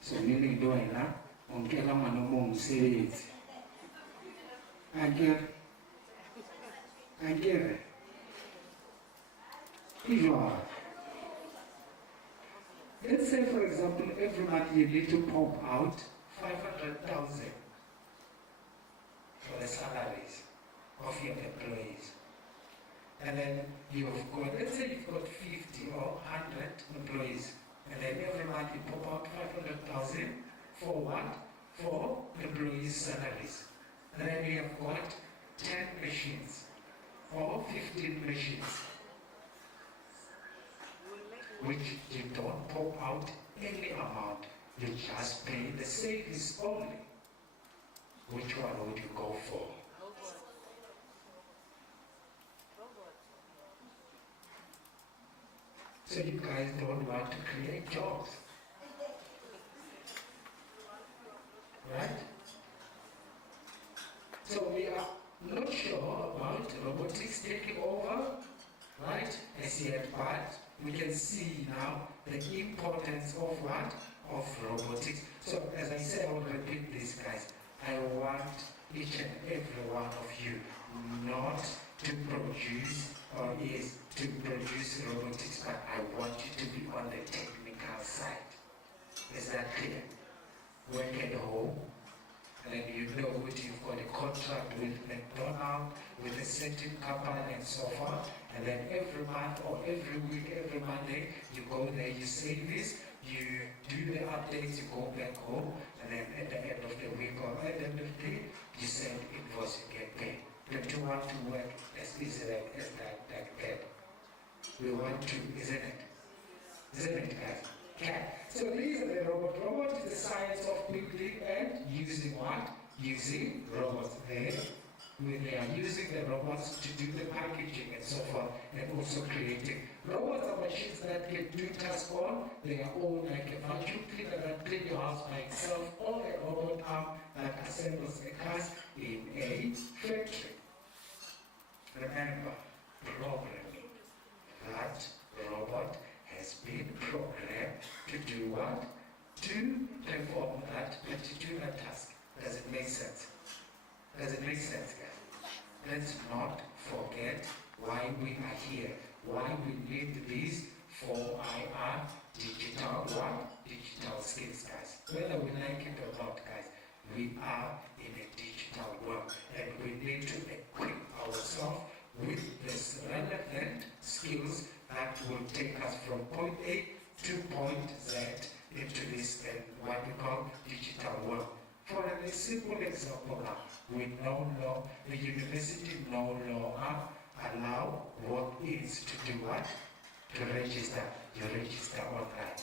So meaning doing that, on Kela Manomong series. I get it. If you are, let's say for example, every month you need to pump out 500,000 for the salaries of your employees. And then you've got, let's say you've got 50 or 100 employees. And then every month you pump out 500,000 for what? For employees' salaries. And then we have got 10 machines or 15 machines, which you don't pump out any amount. You just pay the service only. Which one would you go for? So you guys don't want to create jobs, right? So we are not sure about robotics taking over, right? As yet, but we can see now the importance of what? Of robotics. So as I said, I will repeat this, guys. I want each and every one of you not to produce or is to produce robotics, but I want you to be on the technical side. Is that clear? Work at home, and then you know what you've got a contract with McDonald's, with a certain company and so forth, and then every month or every week, every Monday, you go there, you say this, you do the updates, you go back home, and then at the end of the week or at the end of the day, you send invoice, you get paid. Don't you want to work as easily as that bed? We want to, isn't it? Isn't it, guys? Yeah. So these are the robot. Robot is the science of building and using what? Using robots. They are using the robots to do the packaging and so forth, and also creating. Robots are machines that can do tasks on their own, like a vacuum cleaner that cleans your house by itself, or a robot arm that assembles a car in a factory. Remember, programming. That robot has been programmed to do what? To perform that particular task. Does it make sense? Does it make sense, guys? Let's not forget why we are here. Why we need these 4IR digital what? Digital skills, guys. Whether we like it or not, guys, we are in a digital world, and we need to equip ourselves with this relevant skills that will take us from point A to point Z into this what we call digital world. For a simple example now, we no longer, the university no longer allow walk-ins to do what? To register. You register online.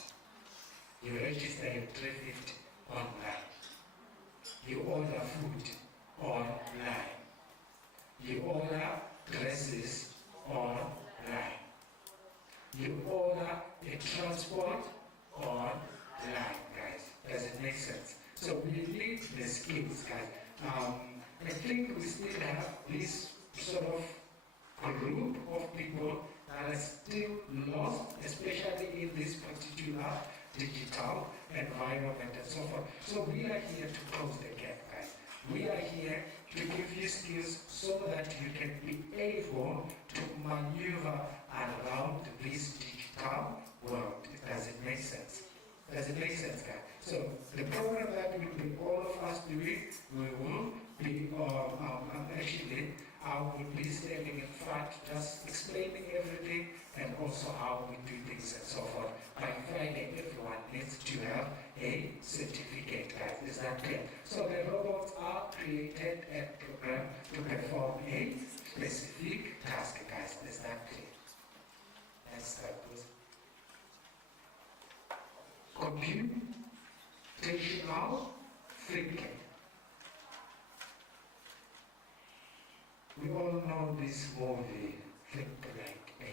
You register your 350 online. You order food online. You order dresses online. You order a transport online, guys. Does it make sense? So we need the skills, guys. I think we still have this sort of group of people that are still lost, especially in this particular digital environment and so forth. So we are here to close the gap, guys. We are here to give you skills so that you can be able to maneuver around this digital world. Does it make sense? Does it make sense, guys? So the program that we will be all of us doing, we will be actually I will be standing in front, just explaining everything and also how we do things and so forth. By Friday, everyone needs to have a certificate, guys. Is that clear? So the robots are created and programmed to perform a specific task, guys. Is that clear? Let's start with computational thinking. We all know this movie, Think Like A.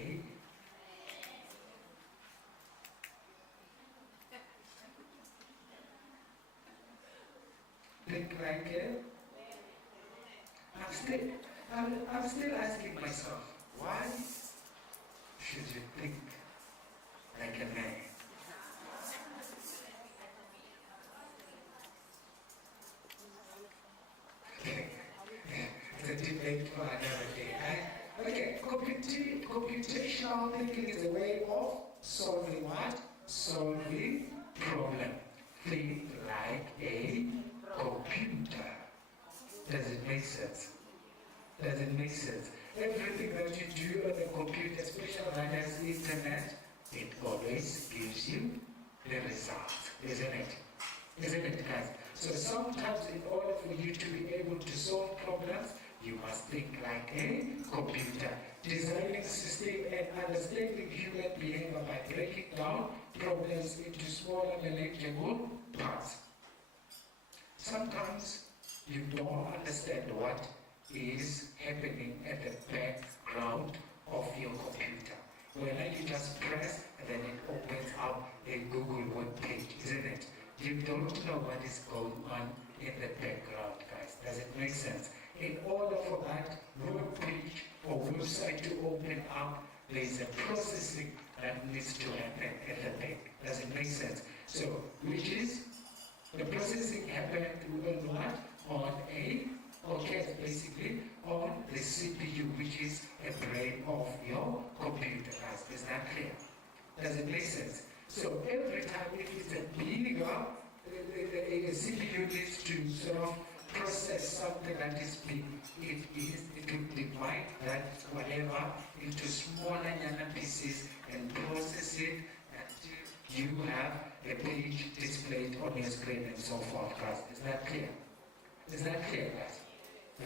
Think like A. I'm still asking myself, why should you think like a man? It's a debate for another day. Okay, computational thinking is a way of solving what? Solving problem. Think like a computer. Does it make sense? Does it make sense? Everything that you do on the computer, especially when there's internet, it always gives you the result, isn't it? Isn't it, guys? So sometimes in order for you to be able to solve problems, you must think like a computer. Designing system and understanding human behavior by breaking down problems into smaller manageable parts. Sometimes you don't understand what is happening at the background of your computer. When you just press and then it opens up a Google web page, isn't it? You don't know what is going on in the background, guys. Does it make sense? In order for that web page or website to open up, there is a processing that needs to happen at the back. Does it make sense? So, which is the processing happened on what? On basically on the CPU, which is a brain of your computer, guys. Is that clear? Does it make sense? So every time if it's a bigger, a CPU needs to sort of process something that is big. It will divide that whatever into smaller pieces and process it until you have a page displayed on your screen and so forth, guys. Is that clear? Is that clear, guys?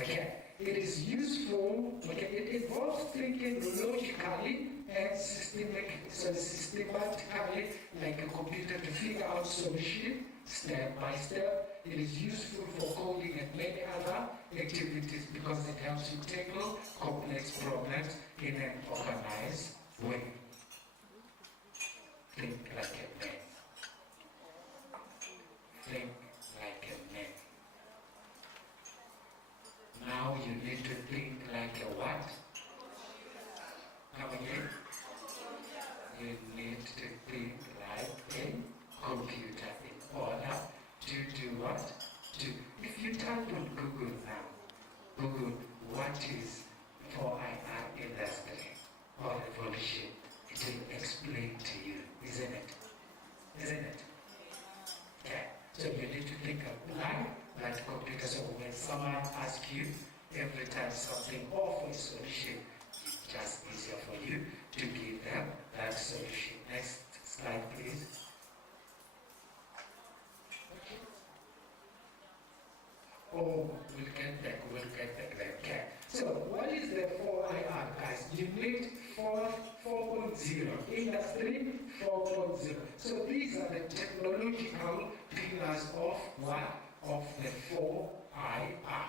Okay. It is useful, okay, it involves thinking logically and systematically, like a computer, to figure out solution step by step. It is useful for coding and many other activities because it helps you tackle complex problems in an organized way. Think like a man. Think like a man. Now you need to think like a what? Come again? You need to think like a computer in order to do what? If you type on Google now, Google what is 4IR industry or revolution, it will explain to you, isn't it? Isn't it? Yeah. So you need to think of like computer. So when someone asks you every time something offers a solution, it's just easier for you to give them that solution. Next slide, please. Oh, we'll get back there. Okay. So what is the 4IR, guys? You need 4.0, industry 4.0. So these are the technological pillars of what? Of the 4IR.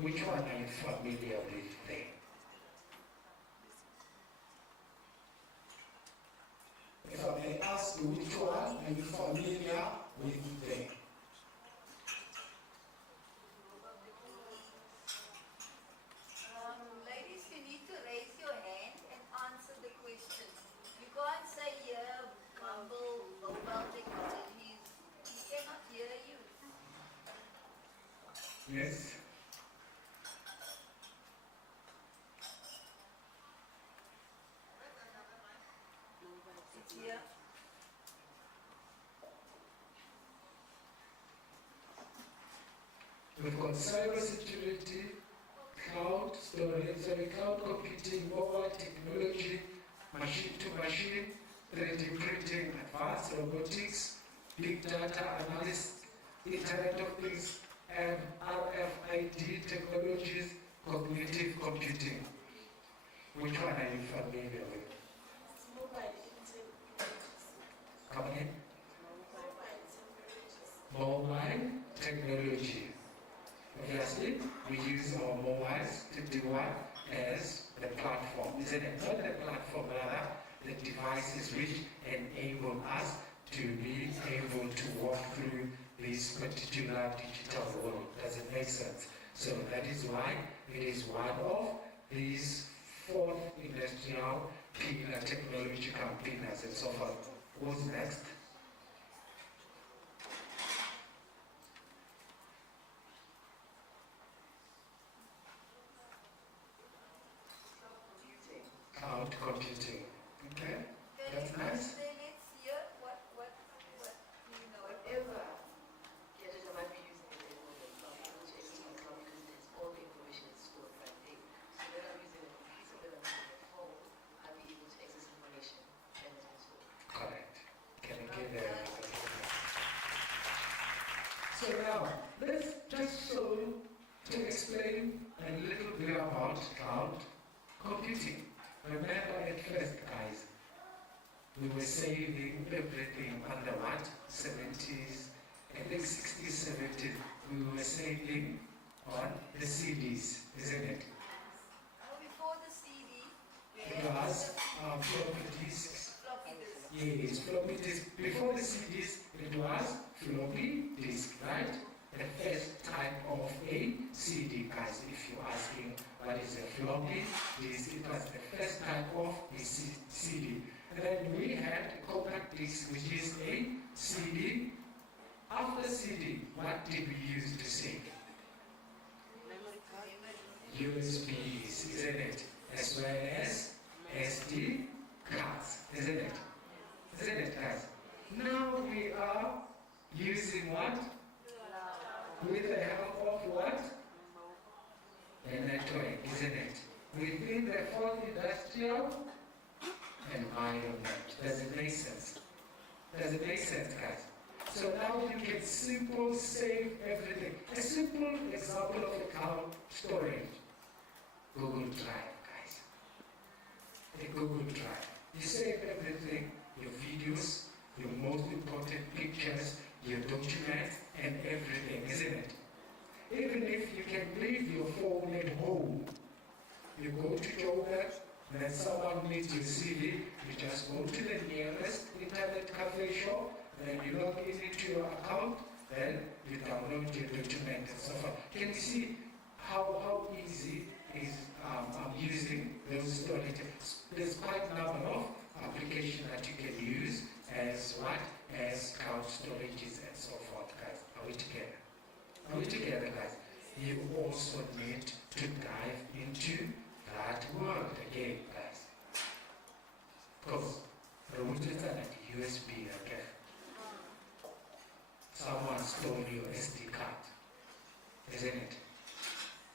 Which one are you familiar with there? If I may ask you, which one are you familiar with there? Ladies, you need to raise your hand and answer the question. You can't say mobile technologies. He cannot hear you. Yes. It's here. We've got cybersecurity, cloud cloud computing, mobile technology, machine to machine, 3D printing, advanced robotics, big data analysis, Internet of Things, and RFID technologies, cognitive computing. Which one are you familiar with? Come in. Mobile technology. Obviously, we use our mobiles to do what? As the platform, isn't it? Not the platform, rather, the devices which enable us to be able to walk through this particular digital world. Does it make sense? So that is why it is one of these 4 industrial pillar, technological pillars and so forth. What's next? Cloud computing. Okay, that's nice. Then let's hear what do you know? Whatever gadget I might be using at the moment, I'll be able to access my cloud because there's all the information is stored right there. So when I'm using a computer, when I'm using a phone, I'll be able to access information and it's been stored. Correct. Can I give that? So now, let's just to explain a little bit about cloud computing. Remember at first, guys, we were saving everything under what? 70s, I think 60s, 70s. We were saving on the CDs, isn't it? Before the CD, It was floppy disks. floppy disk. Yes, floppy disk. Before the CDs, it was floppy disk, right? The first type of a CD, guys, if you're asking what is a floppy disk, it was the first type of a CD. And then we had a compact disc, which is a CD. After CD, what did we use to save? USBs, isn't it? As well as SD cards, isn't it? Isn't it, guys? Now we are using what? With the help of what? The network, isn't it? Within the 4th industrial environment. Does it make sense? Does it make sense, guys? So now you can simply save everything. A simple example of a cloud storage. Google Drive, guys. A Google Drive. You save everything, your videos, your most important pictures, your documents, and everything, isn't it? Even if you can leave your phone at home, you go to Joburg, then someone needs your CD, you just go to the nearest internet cafe shop, then you log into your account, then you download your document and so forth. Can you see how easy is using those storage? There's quite a number of applications that you can use as what? As cloud storages and so forth, guys. Are we together? Are we together, guys? You also need to dive into that world again, guys. Because routers are like USB, okay? Someone stole your SD card, isn't it?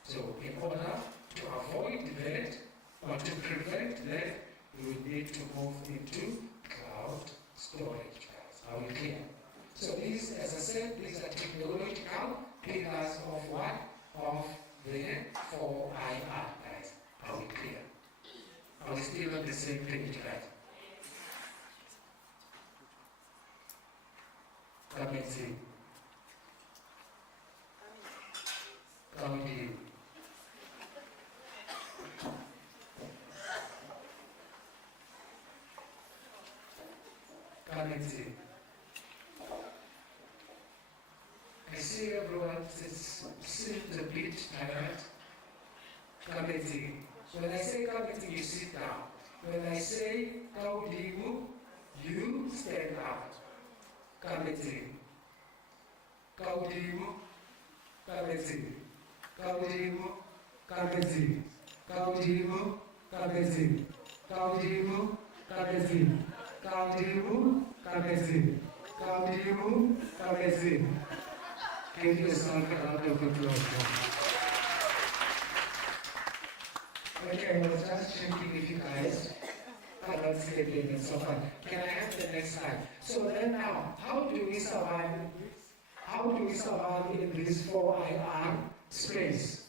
So in order to avoid that, or to prevent that, you will need to move into cloud storage, guys. Are we clear? So these, as I said, these are technological pillars of what? Of the 4IR, guys. Are we clear? Are we still on the same page, guys? Come and see. Come and see. Come and see. I see everyone seems a bit tired. Come and see. When I say come and see, you sit down. When I say kaudimu, you stand up. Come and see. Kaudimu, come and see. Kaudimu, come and see. Kaudimu, come and see. Kaudimu, come and see. Kaudimu, come and see. Kaudimu, come and see. Give yourself a round of applause. Okay, I was just checking if you guys are not sleeping and so on. Can I have the next slide? So then now, how do we survive in this? How do we survive in this 4IR space?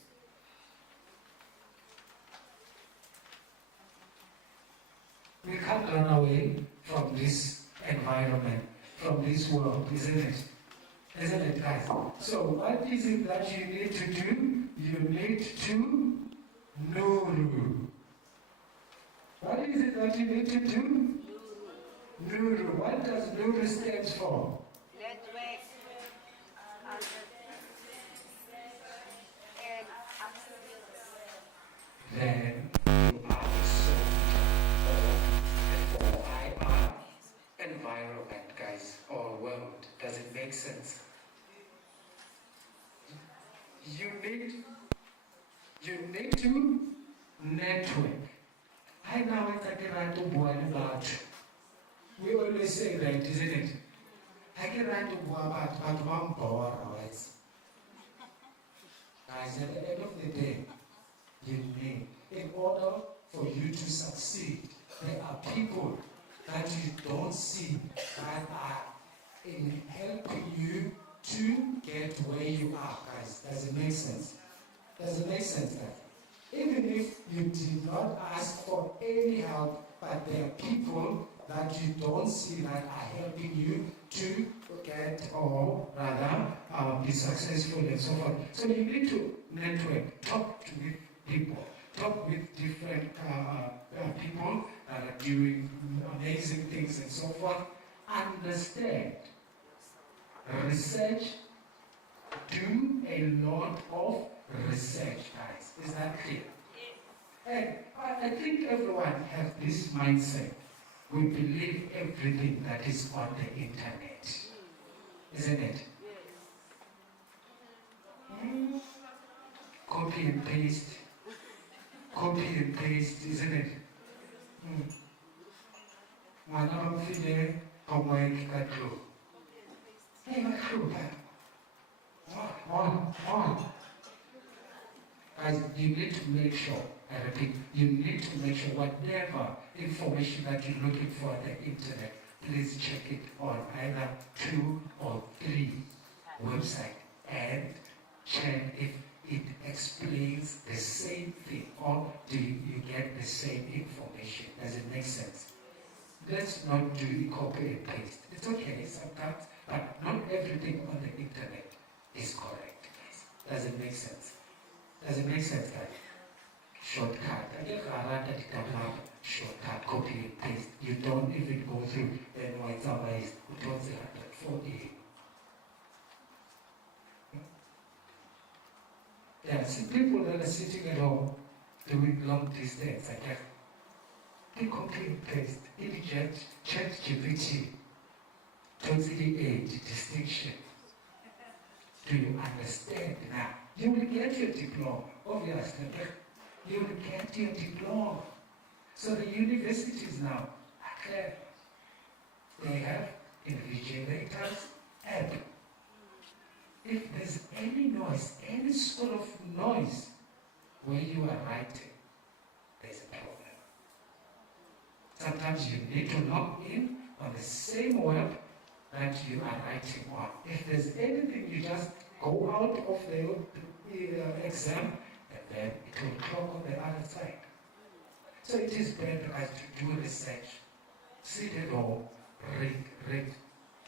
We can't run away from this environment, from this world, isn't it? Isn't it, guys? So what is it that you need to do? You need to nuru. What is it that you need to do? Nuru. What does nuru stand for? Network. Then you are a soldier of an OIR environment, guys, or world. Does it make sense? You need to network. I know it's like a to boy about. We always say that, isn't it? I can write to boy about one power, guys. Guys, at the end of the day, you need, in order for you to succeed, there are people that you don't see that are in helping you to get where you are, guys. Does it make sense? Does it make sense, guys? Even if you did not ask for any help, but there are people that you don't see that are helping you to get, or rather, be successful and so forth. So you need to network, talk with people, talk with different people that are doing amazing things and so forth. Understand, research, do a lot of research, guys. Is that clear? And I think everyone has this mindset. We believe everything that is on the internet. Isn't it? Copy and paste. Copy and paste, isn't it? Homework got through. Hey, got through. On. Guys, you need to make sure, I repeat, you need to make sure whatever information that you're looking for on the internet, please check it on either 2 or 3 websites and check if it explains the same thing or do you get the same information. Does it make sense? Let's not do copy and paste. It's okay sometimes, but not everything on the internet is correct, guys. Does it make sense? Does it make sense, guys? Shortcut. I get shortcut, copy and paste. You don't even go through. Then why somebody is 40. Yeah, see people that are sitting at home doing long distance, I guess. They copy and paste. In chat GPT, totally age distinction. Do you understand now? You will get your diploma, obviously. You will get your diploma. So the universities now are clever. They have invigilators app. If there's any noise, any sort of noise where you are writing, there's a problem. Sometimes you need to log in on the same web that you are writing on. If there's anything, you just go out of the exam and then it will clock on the other side. So it is better to do research. Sit at home, read.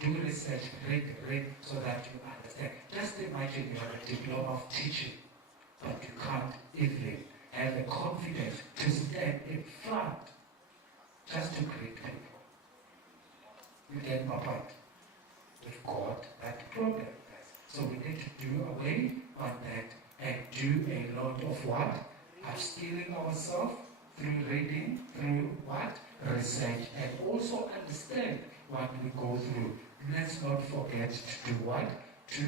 Do research, read, so that you understand. Just imagine you have a diploma of teaching, but you can't even have the confidence to stand in front just to greet people. You get my point? We've got that problem, guys. So we need to do away on that and do a lot of what? Upskilling ourselves through reading, through what? Research, and also understand what we go through. Let's not forget to do what? To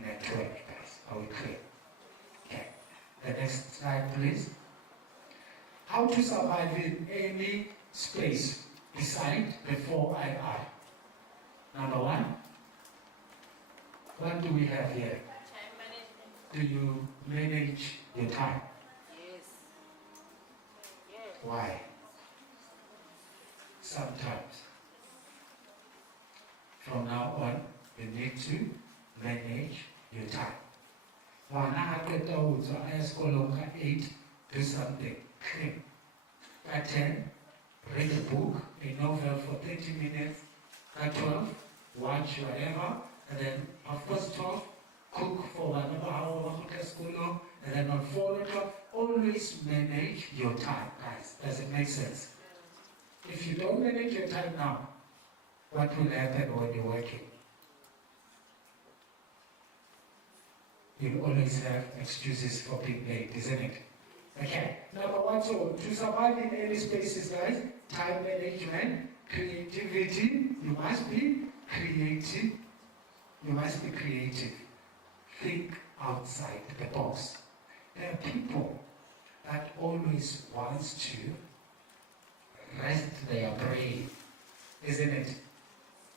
network, guys. Are we clear? Okay. The next slide, please. How to survive in any space beside the 4IR. Number 1. What do we have here? Time management. Do you manage your time? Yes. Why? Sometimes. From now on, you need to manage your time. Ngwana ha qeta ho tswa a ya sekolong ka 8, do something. At 10, read a book, a novel for 30 minutes. At 12, watch whatever, and then 12:30, cook for whatever hour after school, and then on 4 o'clock, always manage your time, guys. Does it make sense? If you don't manage your time now, what will happen when you're working? You'll always have excuses for being late, isn't it? Okay, number one, so to survive in any spaces, guys, time management, creativity, you must be creative. You must be creative. Think outside the box. There are people that always wants to rest their brain, isn't it?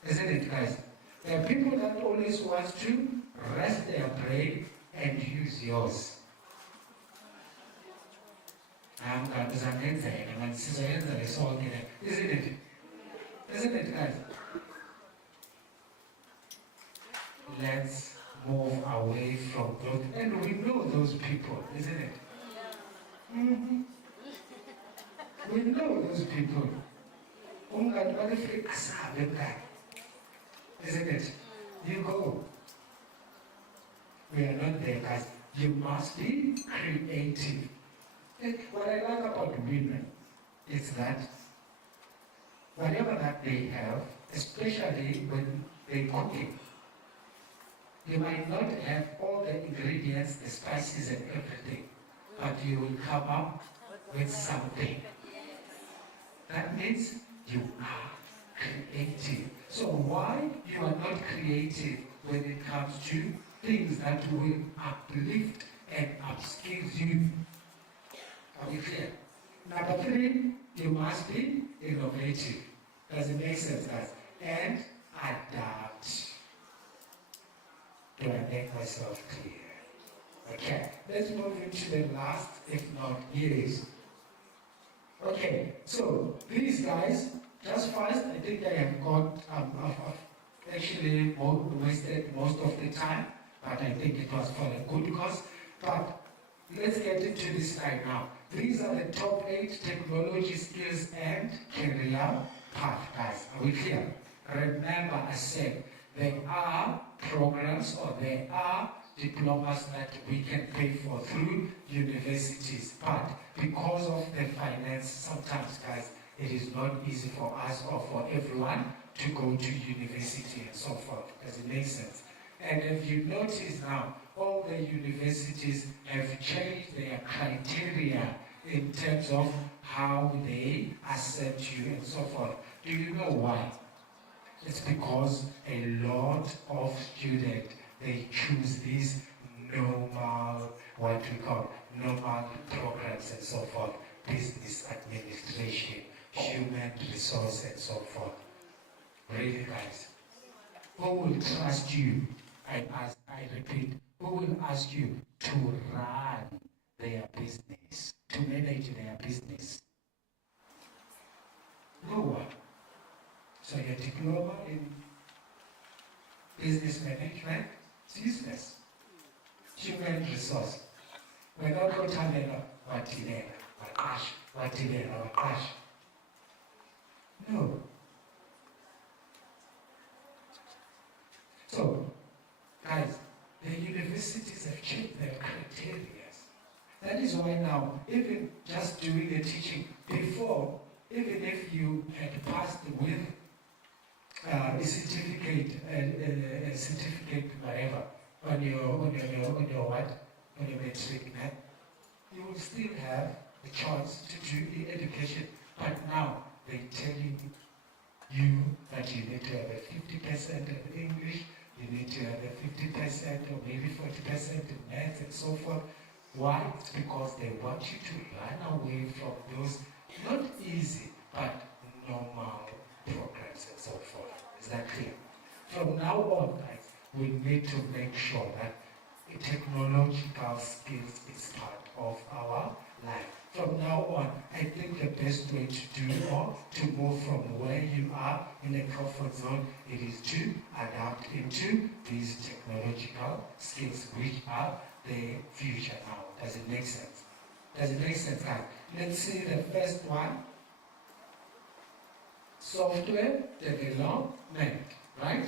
Isn't it, guys? There are people that always want to rest their brain and use yours. Isn't it? Isn't it, guys? Let's move away from those, and we know those people, isn't it? Mm-hmm. We know those people. Isn't it? You go. We are not there, guys. You must be creative. And what I like about women is that whatever that they have, especially when they're cooking, you might not have all the ingredients, the spices and everything, but you will come up with something. That means you are creative. So why you are not creative when it comes to things that will uplift and upskill you? Are we clear? Number 3, you must be innovative. Does it make sense, guys? And adapt. Do I make myself clear? Okay, let's move into the last, if not years. Okay, so these guys, just first, I think I have got, actually wasted most of the time, but I think it was for a good cause. But let's get into this slide now. These are the top 8 technology skills and career path, guys. Are we clear? Remember, I said there are programs or there are diplomas that we can pay for through universities, but because of the finance, sometimes, guys, it is not easy for us or for everyone to go to university and so forth. Does it make sense? And if you notice now, all the universities have changed their criteria in terms of how they accept you and so forth. Do you know why? It's because a lot of students, they choose these normal, what we call normal programs and so forth, business administration, human resource and so forth. Really, guys, who will trust you? And as I repeat, who will ask you to run their business, to manage their business? No one. So your diploma in business management is useless. Human resource. We're not going to tell them what cash. No. So, guys, the universities have changed their criteria. That is why now, even just doing the teaching, before, even if you had passed with a certificate, whatever, on your matric, you will still have the choice to do the education. But now they're telling you that you need to have a 50% of English, you need to have a 50% or maybe 40% in math and so forth. Why? It's because they want you to run away from those not easy but normal programs and so forth. Is that clear? From now on, guys, we need to make sure that technological skills is part of our life. From now on, I think the best way to do or to move from where you are in a comfort zone. It is to adapt into these technological skills, which are the future now. Does it make sense? Does it make sense, guys? Let's see the first one. Software development, right?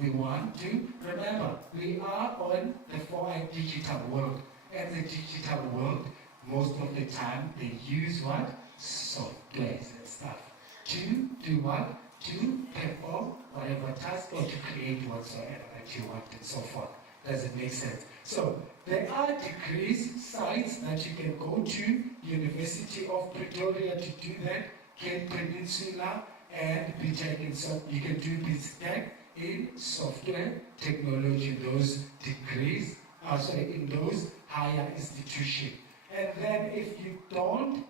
We want to remember, we are on the 4i digital world. And the digital world, most of the time, they use what? Software and stuff. To do what? To perform whatever task or to create whatsoever that you want and so forth. Does it make sense? So, there are degrees, sites that you can go to, University of Pretoria to do that, Cape Peninsula, and BTEC in you can do BTEC in software technology, those degrees, in those higher institutions. And then if you don't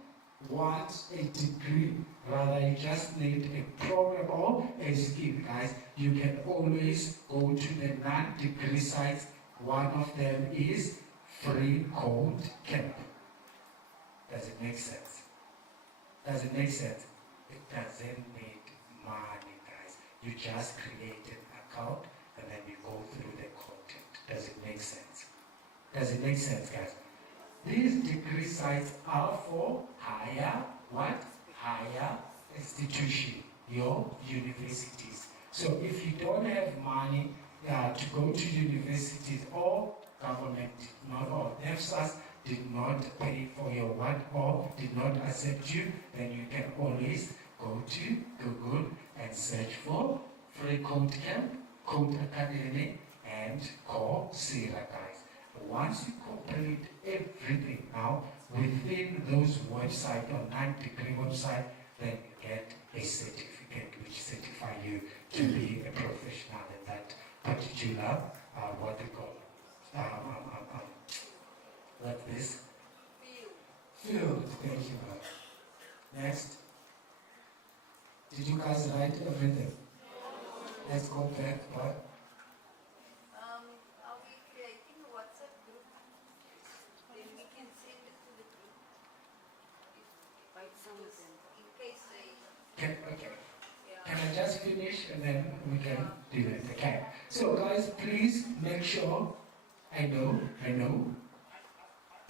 want a degree, rather you just need a program or a skill, guys, you can always go to the non-degree sites. One of them is Free Code Camp. Does it make sense? Does it make sense? It doesn't need money, guys. You just create an account and then you go through the content. Does it make sense? Does it make sense, guys? These degree sites are for higher, what? Higher institution, your universities. So if you don't have money to go to universities or government, not all, NEFSAS did not pay for your work or did not accept you, then you can always go to Google and search for Free Code Camp, Code Academy, and Coursera, guys. Once you complete everything now within those websites or non-degree website, then you get a certificate which certify you to be a professional in that particular, what they call, like this? Field. Thank you, ma'am. Next. Did you guys write everything? Let's go back. What? Are we creating a WhatsApp group? Then we can send it to the group. In case they... Okay. Can I just finish and then we can do it? Okay. So guys, please make sure, I know,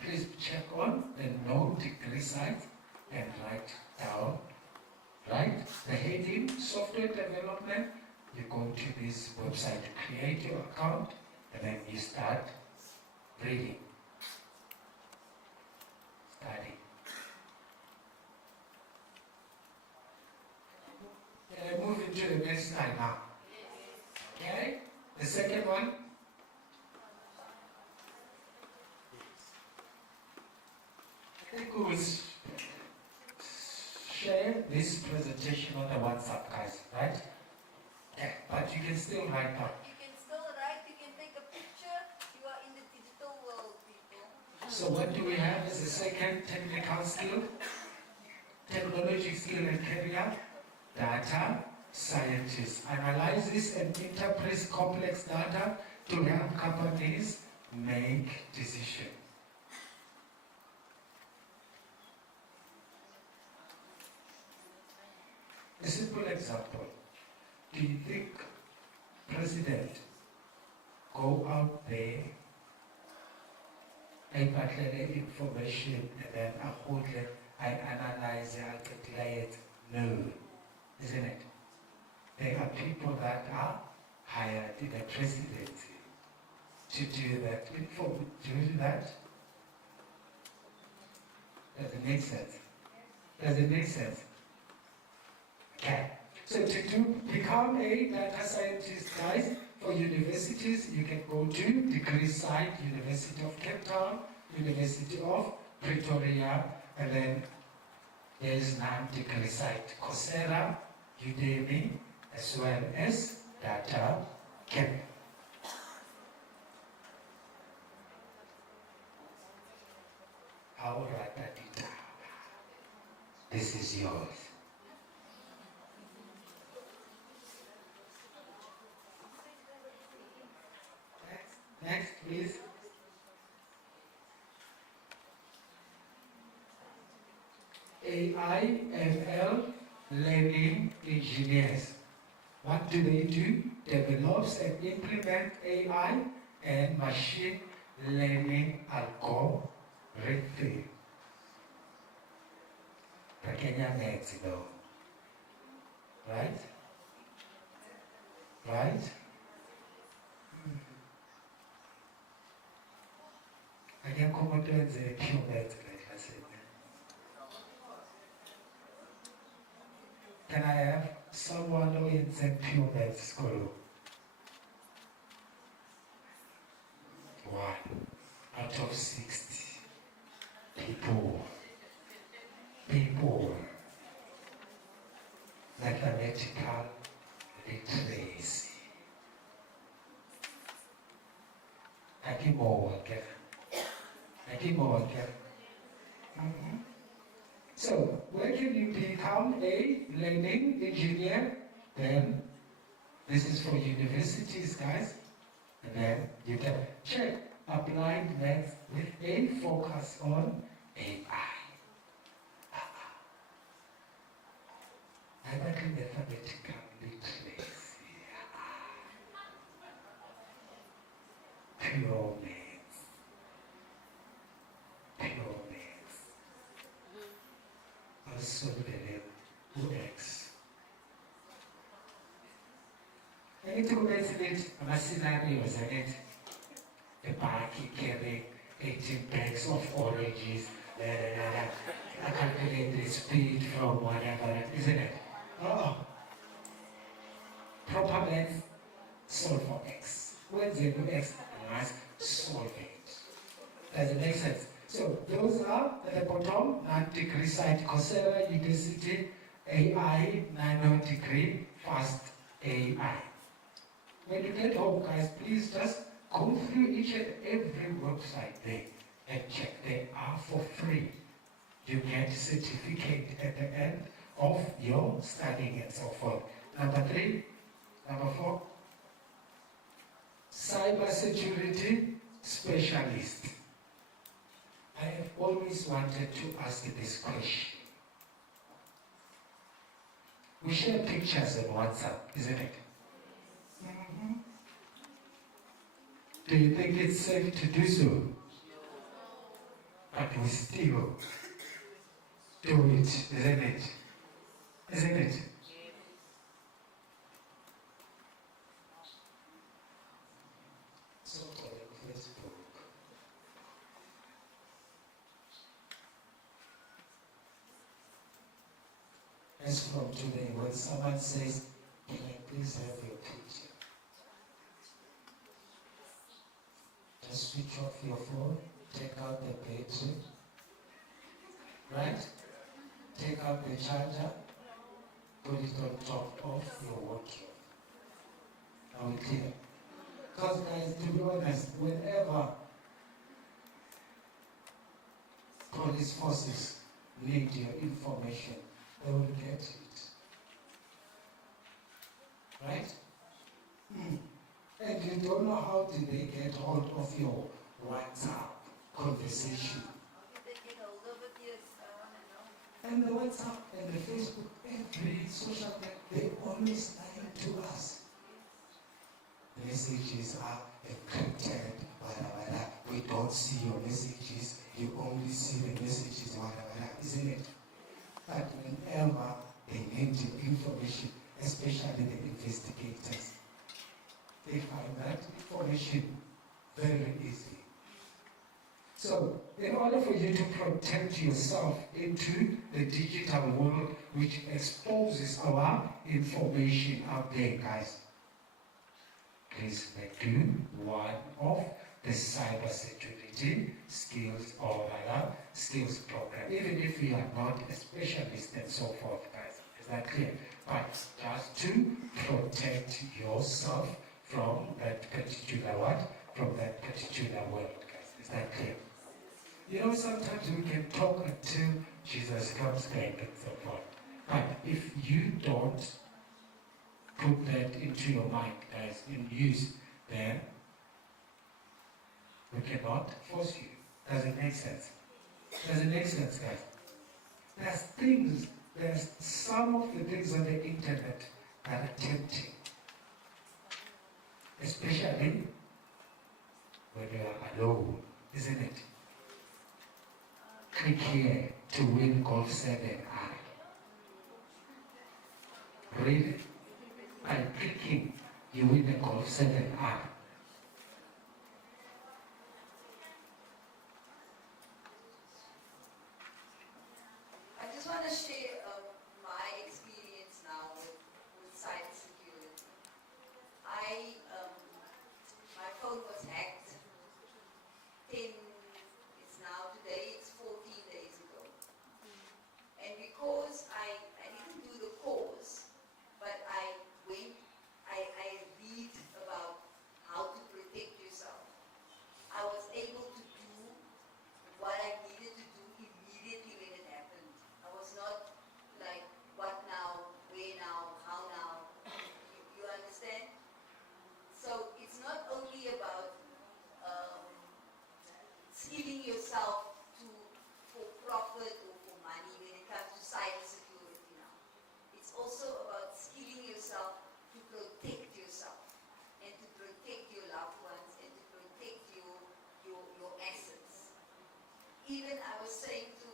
please check on the no degree site and write down, right? The heading, software development, you go to this website to create your account and then you start reading. Study. Can I move into the next slide now? Okay? The second one. I think we will share this presentation on the WhatsApp, guys, right? Yeah, but you can still write down. You can still write, you can take a picture. You are in the digital world, people. So what do we have as a second technical skill? Technology skill and career? Data scientist. Analyzes and interprets complex data to help companies make decisions. A simple example. Do you think President go out there and get information and then I analyze it, I calculate it? No, isn't it? There are people that are hired in the presidency to do that. Do that? Does it make sense? Does it make sense? Okay. So to become a data scientist, guys, for universities, you can go to degree site, University of Cape Town, University of Pretoria, and then there's non-degree site, Coursera, Udemy, as well as Data Camp. I'll write that down. This is yours. Next, please. A AI, ML, learning engineers. What do? Develops and implement AI and machine learning algorithm. Kenya next, right? Right? I can come to the few minutes, like I said. Can I have someone who is in few minutes school? One out of 60 people. Mathematical literacy. I keep more again. So, where can you become a learning engineer? Then, this is for universities, guys. And then you can check applied math with a focus on AI. Mathematical literacy. Pure maths. Also the UX. I need to mention scenarios in it. The party carrying 18 bags of oranges. I calculate the speed from whatever, isn't it? Oh. Proper math, solve for X. When they do X, you must solve it. Does it make sense? So those are at the bottom, 9-degree site, Coursera University, AI, 9-degree, fast AI. When you get home, guys, please just go through each and every website there and check. They are for free. You get a certificate at the end of your studying and so forth. Number 4, cybersecurity specialist. I have always wanted to ask this question. We share pictures on WhatsApp, isn't it? Do you think it's safe to do so? But we still do it, isn't it? Isn't it? So on Facebook. As from today, when someone says, can I please have your picture? Just switch off your phone, take out the battery, right? Take out the charger, put it on top of your wardrobe. Are we clear? Because guys, to be honest, whenever police forces need your information, they will get it. Right? And you don't know how did they get hold of your WhatsApp conversation. They get hold of it, yes, I want to know. And the WhatsApp and the Facebook, every social media, they always lie to us. The messages are encrypted, whatever. We don't see your messages, you only see the messages, whatever, isn't it? But whenever they need your information, especially the investigators, they find that information very easy. So, in order for you to protect yourself into the digital world which exposes our information out there, guys, please do one of the cybersecurity skills or rather skills program, even if you are not a specialist and so forth, guys. Is that clear? But just to protect yourself from that particular from that particular world, guys. Is that clear? You know, sometimes we can talk until Jesus comes back and so forth. But if you don't put that into your mind, guys, in use, then we cannot force you. Does it make sense? Does it make sense, guys? there's some of the things on the internet that are tempting. Especially when you are alone, isn't it? Click here to win Golf 7i. Really? By clicking, you win a Golf 7i. I just want to share my experience now with cybersecurity. My phone was hacked 14 days ago. And because I didn't do the course, but I read about how to protect yourself. I was able to do what I needed to do immediately when it happened. I was not like, what now, where now, how now. You understand? So it's not only about skilling yourself for profit or for money when it comes to cybersecurity now. It's also about skilling yourself to protect yourself and to protect your loved ones and to protect your assets. Even I was saying to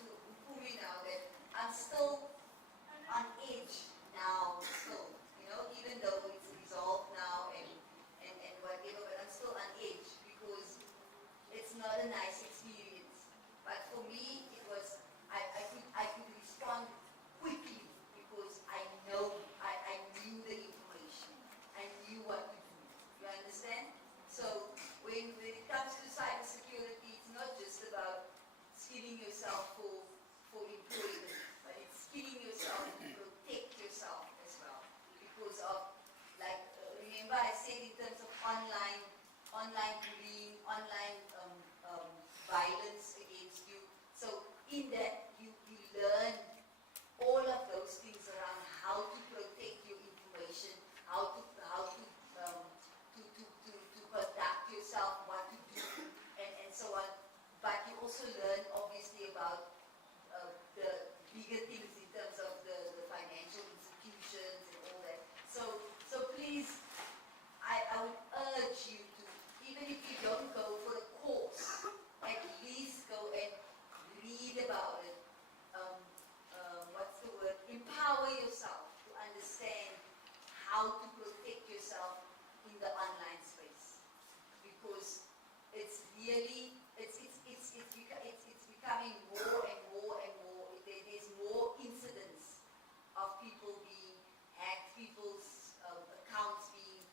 Mpumi now that I'm still on edge now, still, even though it's resolved now and whatever, but I'm still on edge because it's not a nice experience. But for me, it was, I could respond quickly because I knew the information. I knew what to do. You understand? So when it comes to cybersecurity, it's not just about skilling yourself for employment, but it's skilling yourself to protect yourself as well. Because of, like, remember I said in terms of online bullying, online violence against you. So in that, you learn all of those things around how to protect your information, how to conduct yourself, what to do, and so on. But you also learn obviously about the bigger things in terms of the financial institutions and all that. So please, I would urge you to, even if you don't go for a course, at least go and read about it. What's the word? Empower yourself to understand how to protect yourself in the online space, because it's really it's becoming more and more and more. There's more incidents of people being hacked, people's accounts being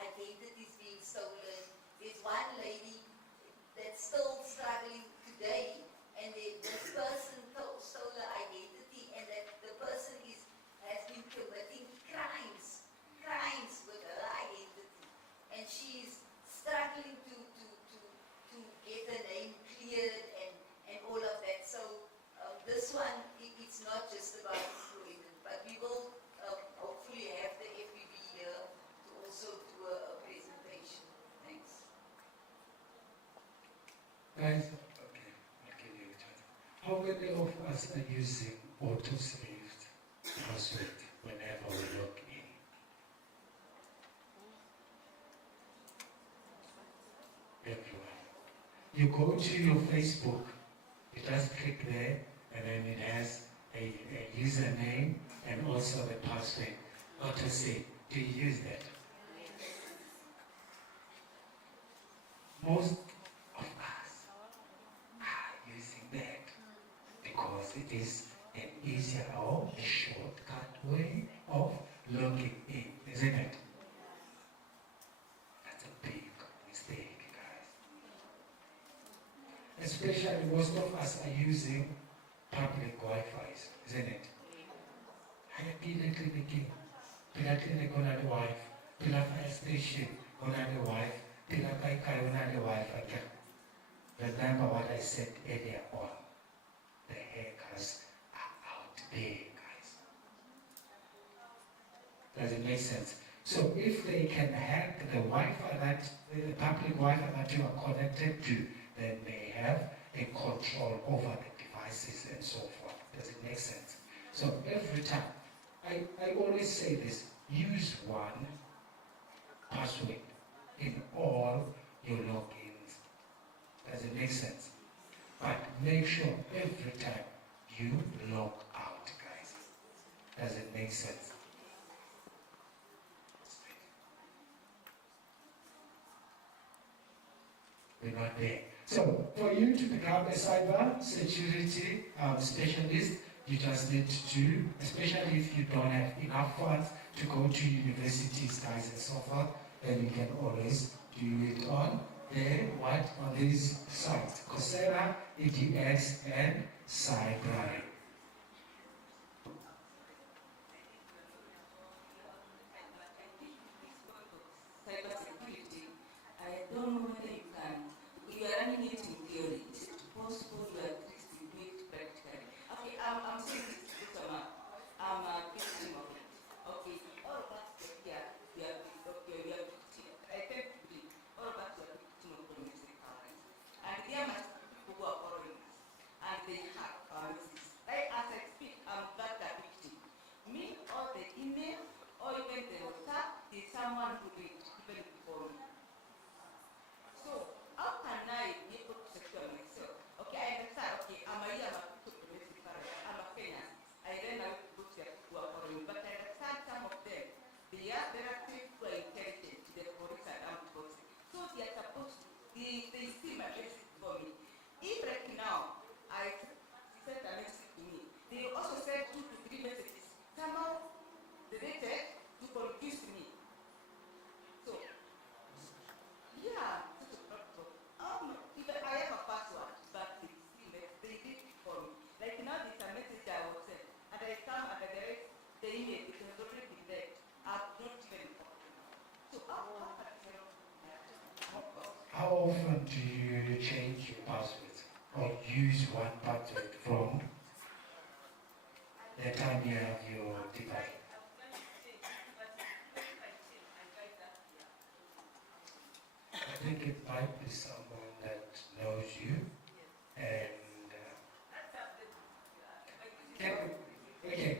identities being stolen. There's one lady that's still struggling today, and this person stole her identity, and that the person has been committing crimes with her identity, and she's struggling to get her name cleared and all of that. So this one, it's not just about employment, but we will hopefully have the FBB here to also do a presentation. Thanks. Guys, okay, I'll give you a chance. How many of us are using auto-saved password whenever we log in? Everyone. You go to your Facebook, you just click there, and then it has a username and also the password auto-save. Do you use that? Most of us are using that because it is an easier or a shortcut way of logging in, isn't it? That's a big mistake, guys. Especially most of us are using public Wi-Fi's, isn't it? Pila clinic, pila clinic on the Wi-Fi, pila fire station on the Wi-Fi, pila kai on the Wi-Fi. Remember what I said earlier on. The hackers are out there, guys. Does it make sense? So if they can hack the Wi-Fi the public Wi-Fi that you are connected to, then they have a control over the devices and so forth. Does it make sense? So every time, I always say this, use one password in all your logins. Does it make sense? But make sure every time you log out, guys. Does it make sense? We're not there. So for you to become a cyber security specialist, you just need to, especially if you don't have enough funds to go to universities, guys, and so forth, then you can always do it on these sites, Coursera, EDX, and Cyber. Cybersecurity, I don't know whether you can. You are running it in theory. Is it possible you at least to do it practically? Okay, I'm saying this because I'm a victim of it. Okay, all of us here, we are victim. I tend to believe all of us are victim of domestic violence. And there must be people who are following us. And they have our messages. Like as I speak, I'm that victim. Me or the email or even the WhatsApp, there's someone who did it even before me. So how can I be able to secure myself? Okay, I understand. Okay, I'm a victim of domestic violence. I'm a Kenyan. I then have to go to people who are following. But I understand some of them. There are people who are intelligent, the police and armed forces. So they are supposed to, they see my message for me. If right now I send a message to me, they also send 2 to 3 messages. Somehow related to confuse me. So, yeah, this is not so. Even I have a password, but they did it for me. Like now, there's a message I was sent, and I come and I direct the email, it has already been read. I've not even opened. So, How often do you change your password or use one password from the time you have your device? I think it might be someone that knows you and okay.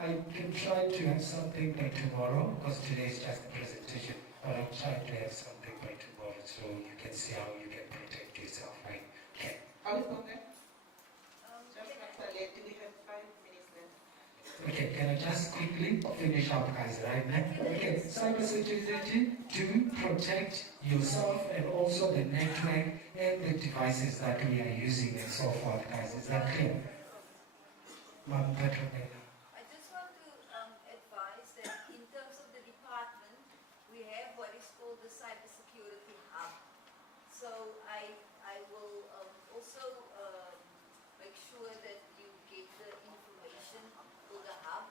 I can try to have something by tomorrow because today is just a presentation, but I'll try to have something by tomorrow so you can see how you can protect yourself, right? Okay. Are we okay? Just after late, do we have 5 minutes left? Okay, can I just quickly finish up, guys, right now? Okay, cybersecurity to protect yourself and also the network and the devices that we are using and so forth, guys. Is that clear? Ma'am Petronella. I just want to advise that in terms of the department, we have what is called the cybersecurity hub. So I will also make sure that you get the information for the hub.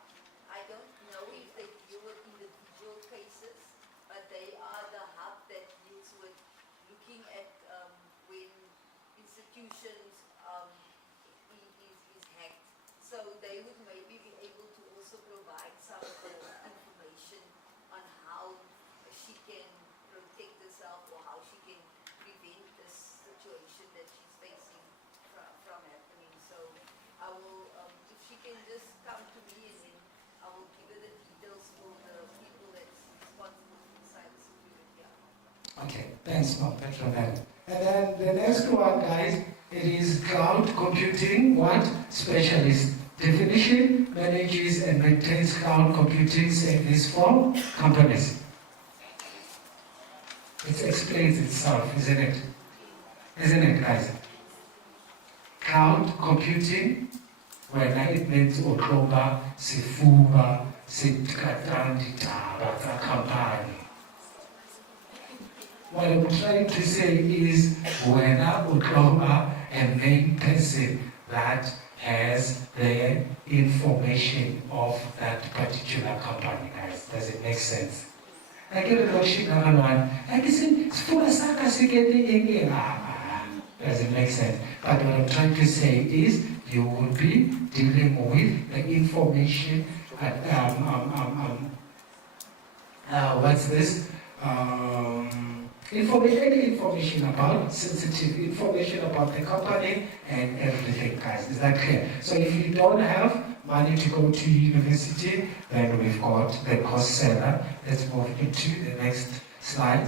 I don't know if they deal with individual cases, but they are the hub that deals with looking at when institutions is hacked. So they would maybe be able to also provide some of the information on how she can protect herself or how she can prevent this situation that she's facing from happening. So I will, if she can just come to me and then I will give her the details for the people that's responsible for cybersecurity. Okay, thanks, Ma'am Petronella. And then the next one, guys, it is cloud computing, what? Specialist. Definition: manages and maintains cloud computing service for companies. It explains itself, isn't it? Isn't it, guys? Cloud computing, when it means Oktober, Sifuba, Sitkatandi, Taba, Company. What I'm trying to say is, when Oktober, a main person that has the information of that particular company, guys. Does it make sense? I get a logic number one. I can say, does it make sense? But what I'm trying to say is, you will be dealing with the information. What's this? Any information about, sensitive information about the company and everything, guys. Is that clear? So if you don't have money to go to university, then we've got the cost center. Let's move into the next slide.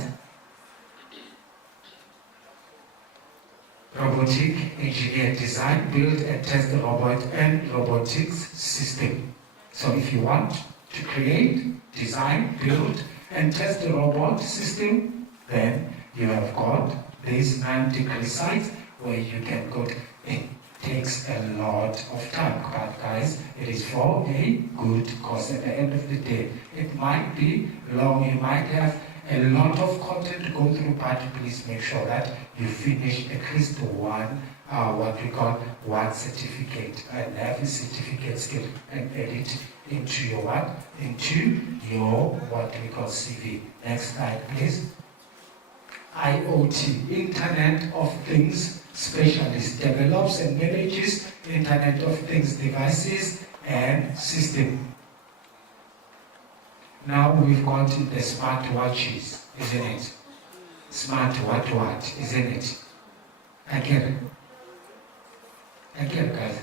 Robotic engineer design, build and test the robot and robotics system. So if you want to create, design, build and test the robot system, then you have got these 9 degree sites where you can go. It takes a lot of time, but guys, it is for a good cause. At the end of the day, it might be long, you might have a lot of content to go through, but please make sure that you finish at least one, what we call one certificate, and have a certificate skill and edit into your what? Into your what we call CV. Next slide, please. IoT, Internet of Things specialist, develops and manages Internet of Things devices and system. Now we've got the smart watches, isn't it? Smart what, isn't it? Again, guys.